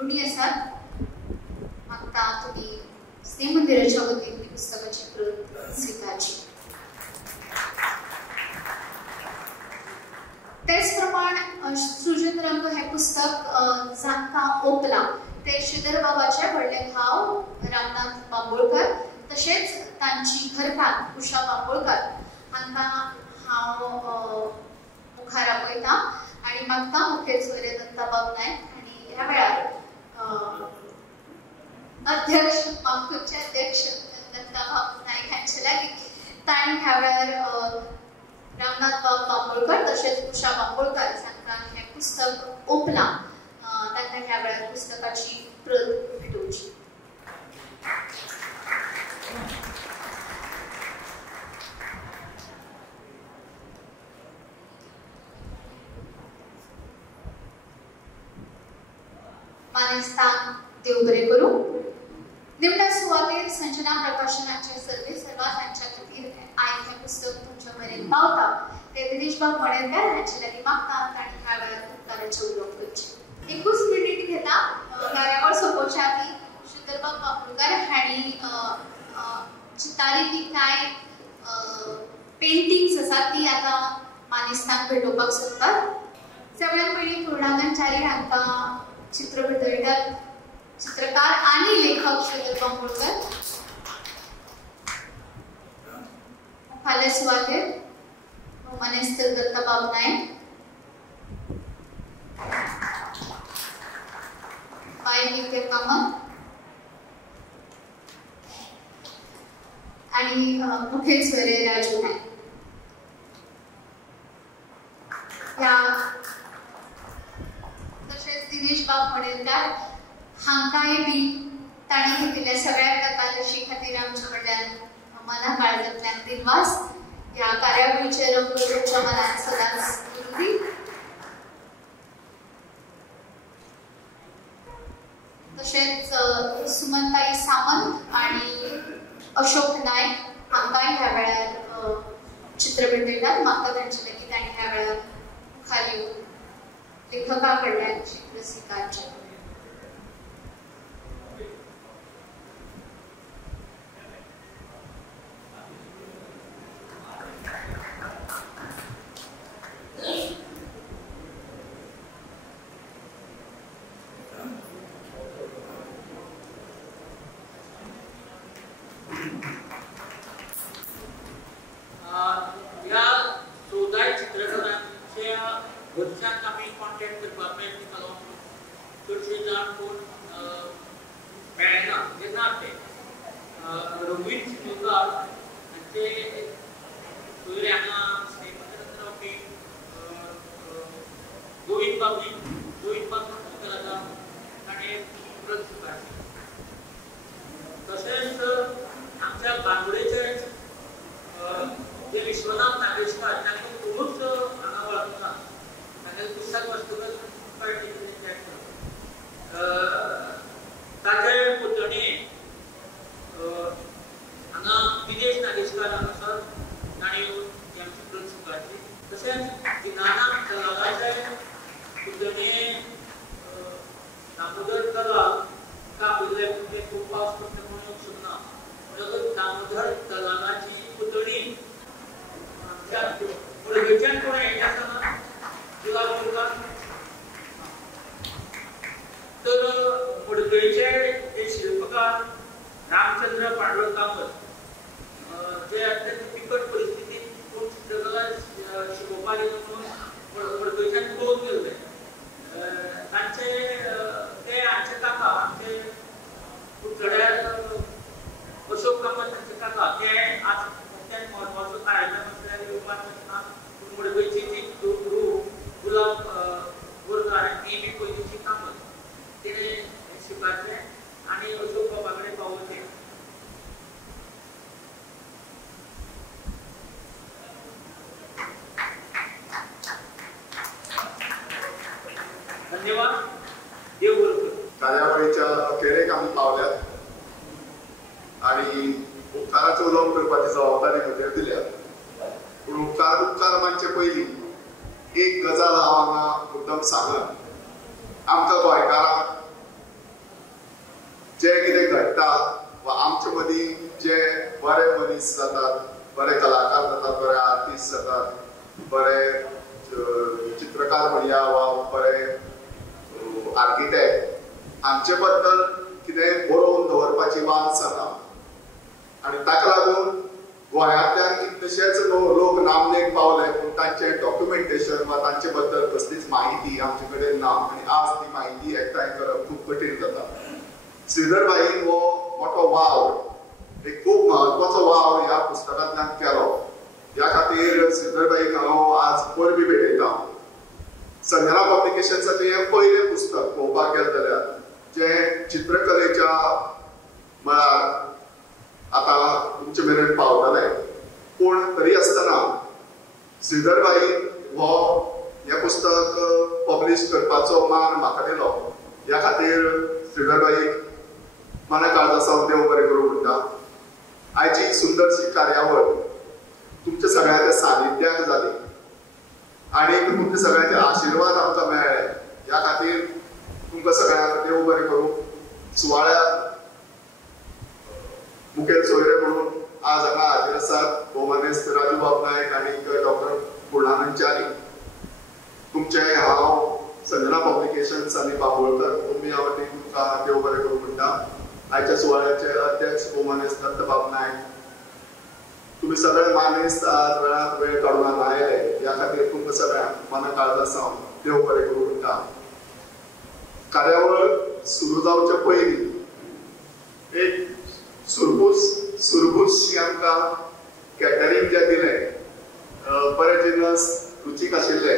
ऋणी आसात. मागता तुमी स्नेह मंदिराच्या वतीन पुस्तकाची प्रत स्विकारची. तेच प्रमाण सृजन रंग हे पुस्तक जांकां ओपला ते श्रीधर बाबाचे व्हडले भाव रामनाथ बांबोळकर तशेंच तांची घरकान्न उषा बांबोळकर हांकां हांव मुखार आपयतां आनी मागता मुखेल सोयरे दत्ताबाब नायक आनी ह्या वेळार अध्यक्ष मागचे अध्यक्ष दत्ताबाब नायक हांचे लागीं ताणी ह्या वेळार रामनाथ बाब बांबोळकर तशेंच उषा बांबोळकर हांकां हें पुस्तक ओपलां तांकां ह्या वेळार पुस्तकाची प्रत भेटोवची. मानेस्तान देव बरें करूं. निमण्या सुवातेर संजना प्रकाशनाचे सर्वेसर्वा तांच्या खातीर आयज हें पुस्तक तुमच्या मेरेन पावता ते दिनेश बाब मणेरकार हांचे लागीं मागता तांणी ह्या वेळार उक्तावणाचें उलोवप करचें. 21 मिनीट घेता कार्यावळ सोंपोवच्या आदीं श्रीधर बाब बांबोळकर हांणी चितारिल्लीं कांय पेंटिंग्स आसात ती आतां मानेस्तान भेटोवपाक सोदतात. सगळ्यांत पयलीं पूर्णानंद च्यारी हांकां चित्र भेटयतात चित्रकार आणि लेखक श्रीधर बांबोळकर. फाल्यां सुवातेर मानेस्तर दत्ताबाब नायक, बाय कामत आणि मुखेल सोयरे राजू नायक. तशेंच दिनेश बाब मणेरकार हांकांय बी ताणी घेतिल्ल्या सगळ्या एकादशी खातीर आमच्या कडल्यान मना काळजांतल्यान दिनवास. ह्या कार्यावळीचे रंग तुमच्या मनात सदांच उरली. तशेंच सुमनताई सामंत आणि अशोक नायक हांकांय ह्या वेळार चित्र भेटयतात. म्हाका तांचे लागीं ताणी ह्या वेळार मुखार येवन लेखका कडल्यान चित्र स्विकारचें. घरच्यांक आमी कॉन्टॅक्ट करपाक प्रयत्न केलो. चडशे जाण कोण मेळना जेन्ना ते रवींद्र शिरोडकार हांचे सोयरे हांगा श्रीमंत रावपी गोविंद बाब आसा ताणें प्रत स्विकारली. तशेंच आमच्या बांदोडेचे जे विश्वनाथ नागेशकार तांकां खूबच हांगा वळखता. तांचे पुस्तक वाचतकच कळ्ळें ताचे पुतणे हांगा विदेश नागेशकार हांगासर ताणें येवन आमची प्रत स्विकारली. तशेंच दिनानाथ तलावाचे पुतणे दामोदर तलाव कापले म्हणजे खूब पावस पडटा म्हणून येवंक शकना म्हणून दामोदर तलावाची पुतणी आमच्या मुळगेच्यान कोण हें आसा तर मुळगेचे जे शिल्पकार रामचंद्र पांडुरंग कामत जे अत्यंत बिकट परिस्थितीत कोण चित्रकला शिकोवपाक येता म्हणून मुळगेच्यान पळोवन गेल्ले. तांचे ते हांचे काका आमचे पुतळ्यार अशोक कामत हांचे काका ते आज अत्यंत म्हत्वाचो कार्यक्रम आसल्यार येवपाक शकना. मुळगेची जी गुरू गुलाब बोरकार ती बी पयलींची कामत तिणें स्विकारलें आनी अशोक बाबा कडेन पावोवचें. धन्यवाद. देव बरें करूं. कार्यावळीच्या अखेरेक आमी पावल्यात आनी उपकाराचो उलोवप करपाची जबाबदारी म्हजेर दिल्या. पूण उपकार मागचे पयलीं एक गजाल हांव हांगा मुद्दम सांगन. आमकां गोंयकारांक जे कितें घडटा वा आमचे मदीं जे बरे मनीस जातात, बरे कलाकार जातात, बरे आर्टिस्ट जातात, बरे चित्रकार म्हणया वा बरे आर्किटेक्ट हांचे बद्दल कितें बरोवन दवरपाची वास जाता आनी ताका लागून गोंयांतल्यान कितलेशेच लोक नामनेक पावले पूण तांचे डॉक्युमेंटेशन वा तांचे बद्दल कसलीच माहिती आमचे कडेन ना आनी आज ती माहिती एकठांय करप खूब कठीण जाता. श्रीधर भाईन हो मोठो वाव एक खूब म्हत्वाचो वाव ह्या पुस्तकांतल्यान केलो. ह्या खातीर श्रीधर भाईक हांव आज परबी भेटयता. संजना पब्लिकेशन्साचें हें पयलें पुस्तक पळोवपाक गेलें जाल्यार जें चित्रकलेच्या मळार आतां तुमचे मेरेन पावतलें. पूण तरी आसतना श्रीधर भाईन हो हें पुस्तक पब्लीश करपाचो मान म्हाका दिलो. ह्या खातीर श्रीधर भाईक मना काळजासावन देव बरें करूं म्हणटा. आयची ही सुंदरशी कार्यावळ तुमच्या सगळ्यांच्या सानिध्याक जाली आनी तुमचे सगळ्यांचे आशिर्वाद आमकां मेळ्ळे. ह्या खातीर तुमकां सगळ्यांक देव बरें करूं. सुवाळ्याक मुखेल सोयरे म्हणून आज हांगा हाजीर आसात भौमानेस्त राजू बाब नायक आनी डॉक्टर पूर्णानंद च्यारी. तुमचे हांव संजना पब्लिकेशन्स आनी बांबोळकर तुमी ह्या वटेन तुमकां देव बरें करूं म्हणटा. आयच्या सुवाळ्याचे अध्यक्ष भौमानेस्त दत्तबाब नायक, तुम्ही सगळे मानेस्त आज वेळात वेळ काढून आयले ह्या खातीर तुमकां सगळ्यांक मना काळजासावन देव बरें करूं म्हणटा. कार्यावळ सुरू जावचे पयलीं एक सुरबूसशी आमकां कॅटरिंग जें दिलें बरे जिनस रुचीक आशिल्ले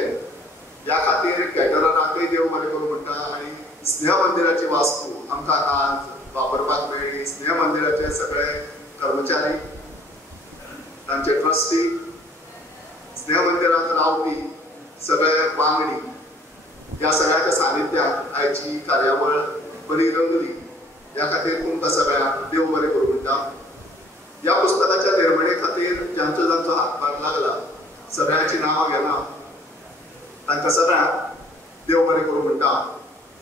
ह्या खातीर कॅटरराकय देव बरें करूं म्हणटा. आनी स्नेह मंदिराची वास्तू आमकां आज वापरपाक मेळ्ळी. स्नेह मंदिराचे सगळे कर्मचारी, तांचे ट्रस्टी, स्नेह मंदिरांत रावपी सगळे वांगडी ह्या सगळ्याच्या सानिध्यात आयची कार्यावळ बरी रंगली. ह्या खातीर तुमकां सगळ्यांक देव बरें करूं म्हणटा. ह्या पुस्तकाच्या निर्मणे खातीर ज्यांचो ज्यांचो हातभार लागला सगळ्यांची नांवां घेना तांकां सगळ्यांक देव बरें करूं म्हणटा.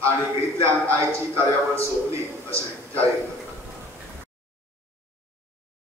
आनी इतल्यान आयची कार्यावळ सोंपली अशें जाहीर करता.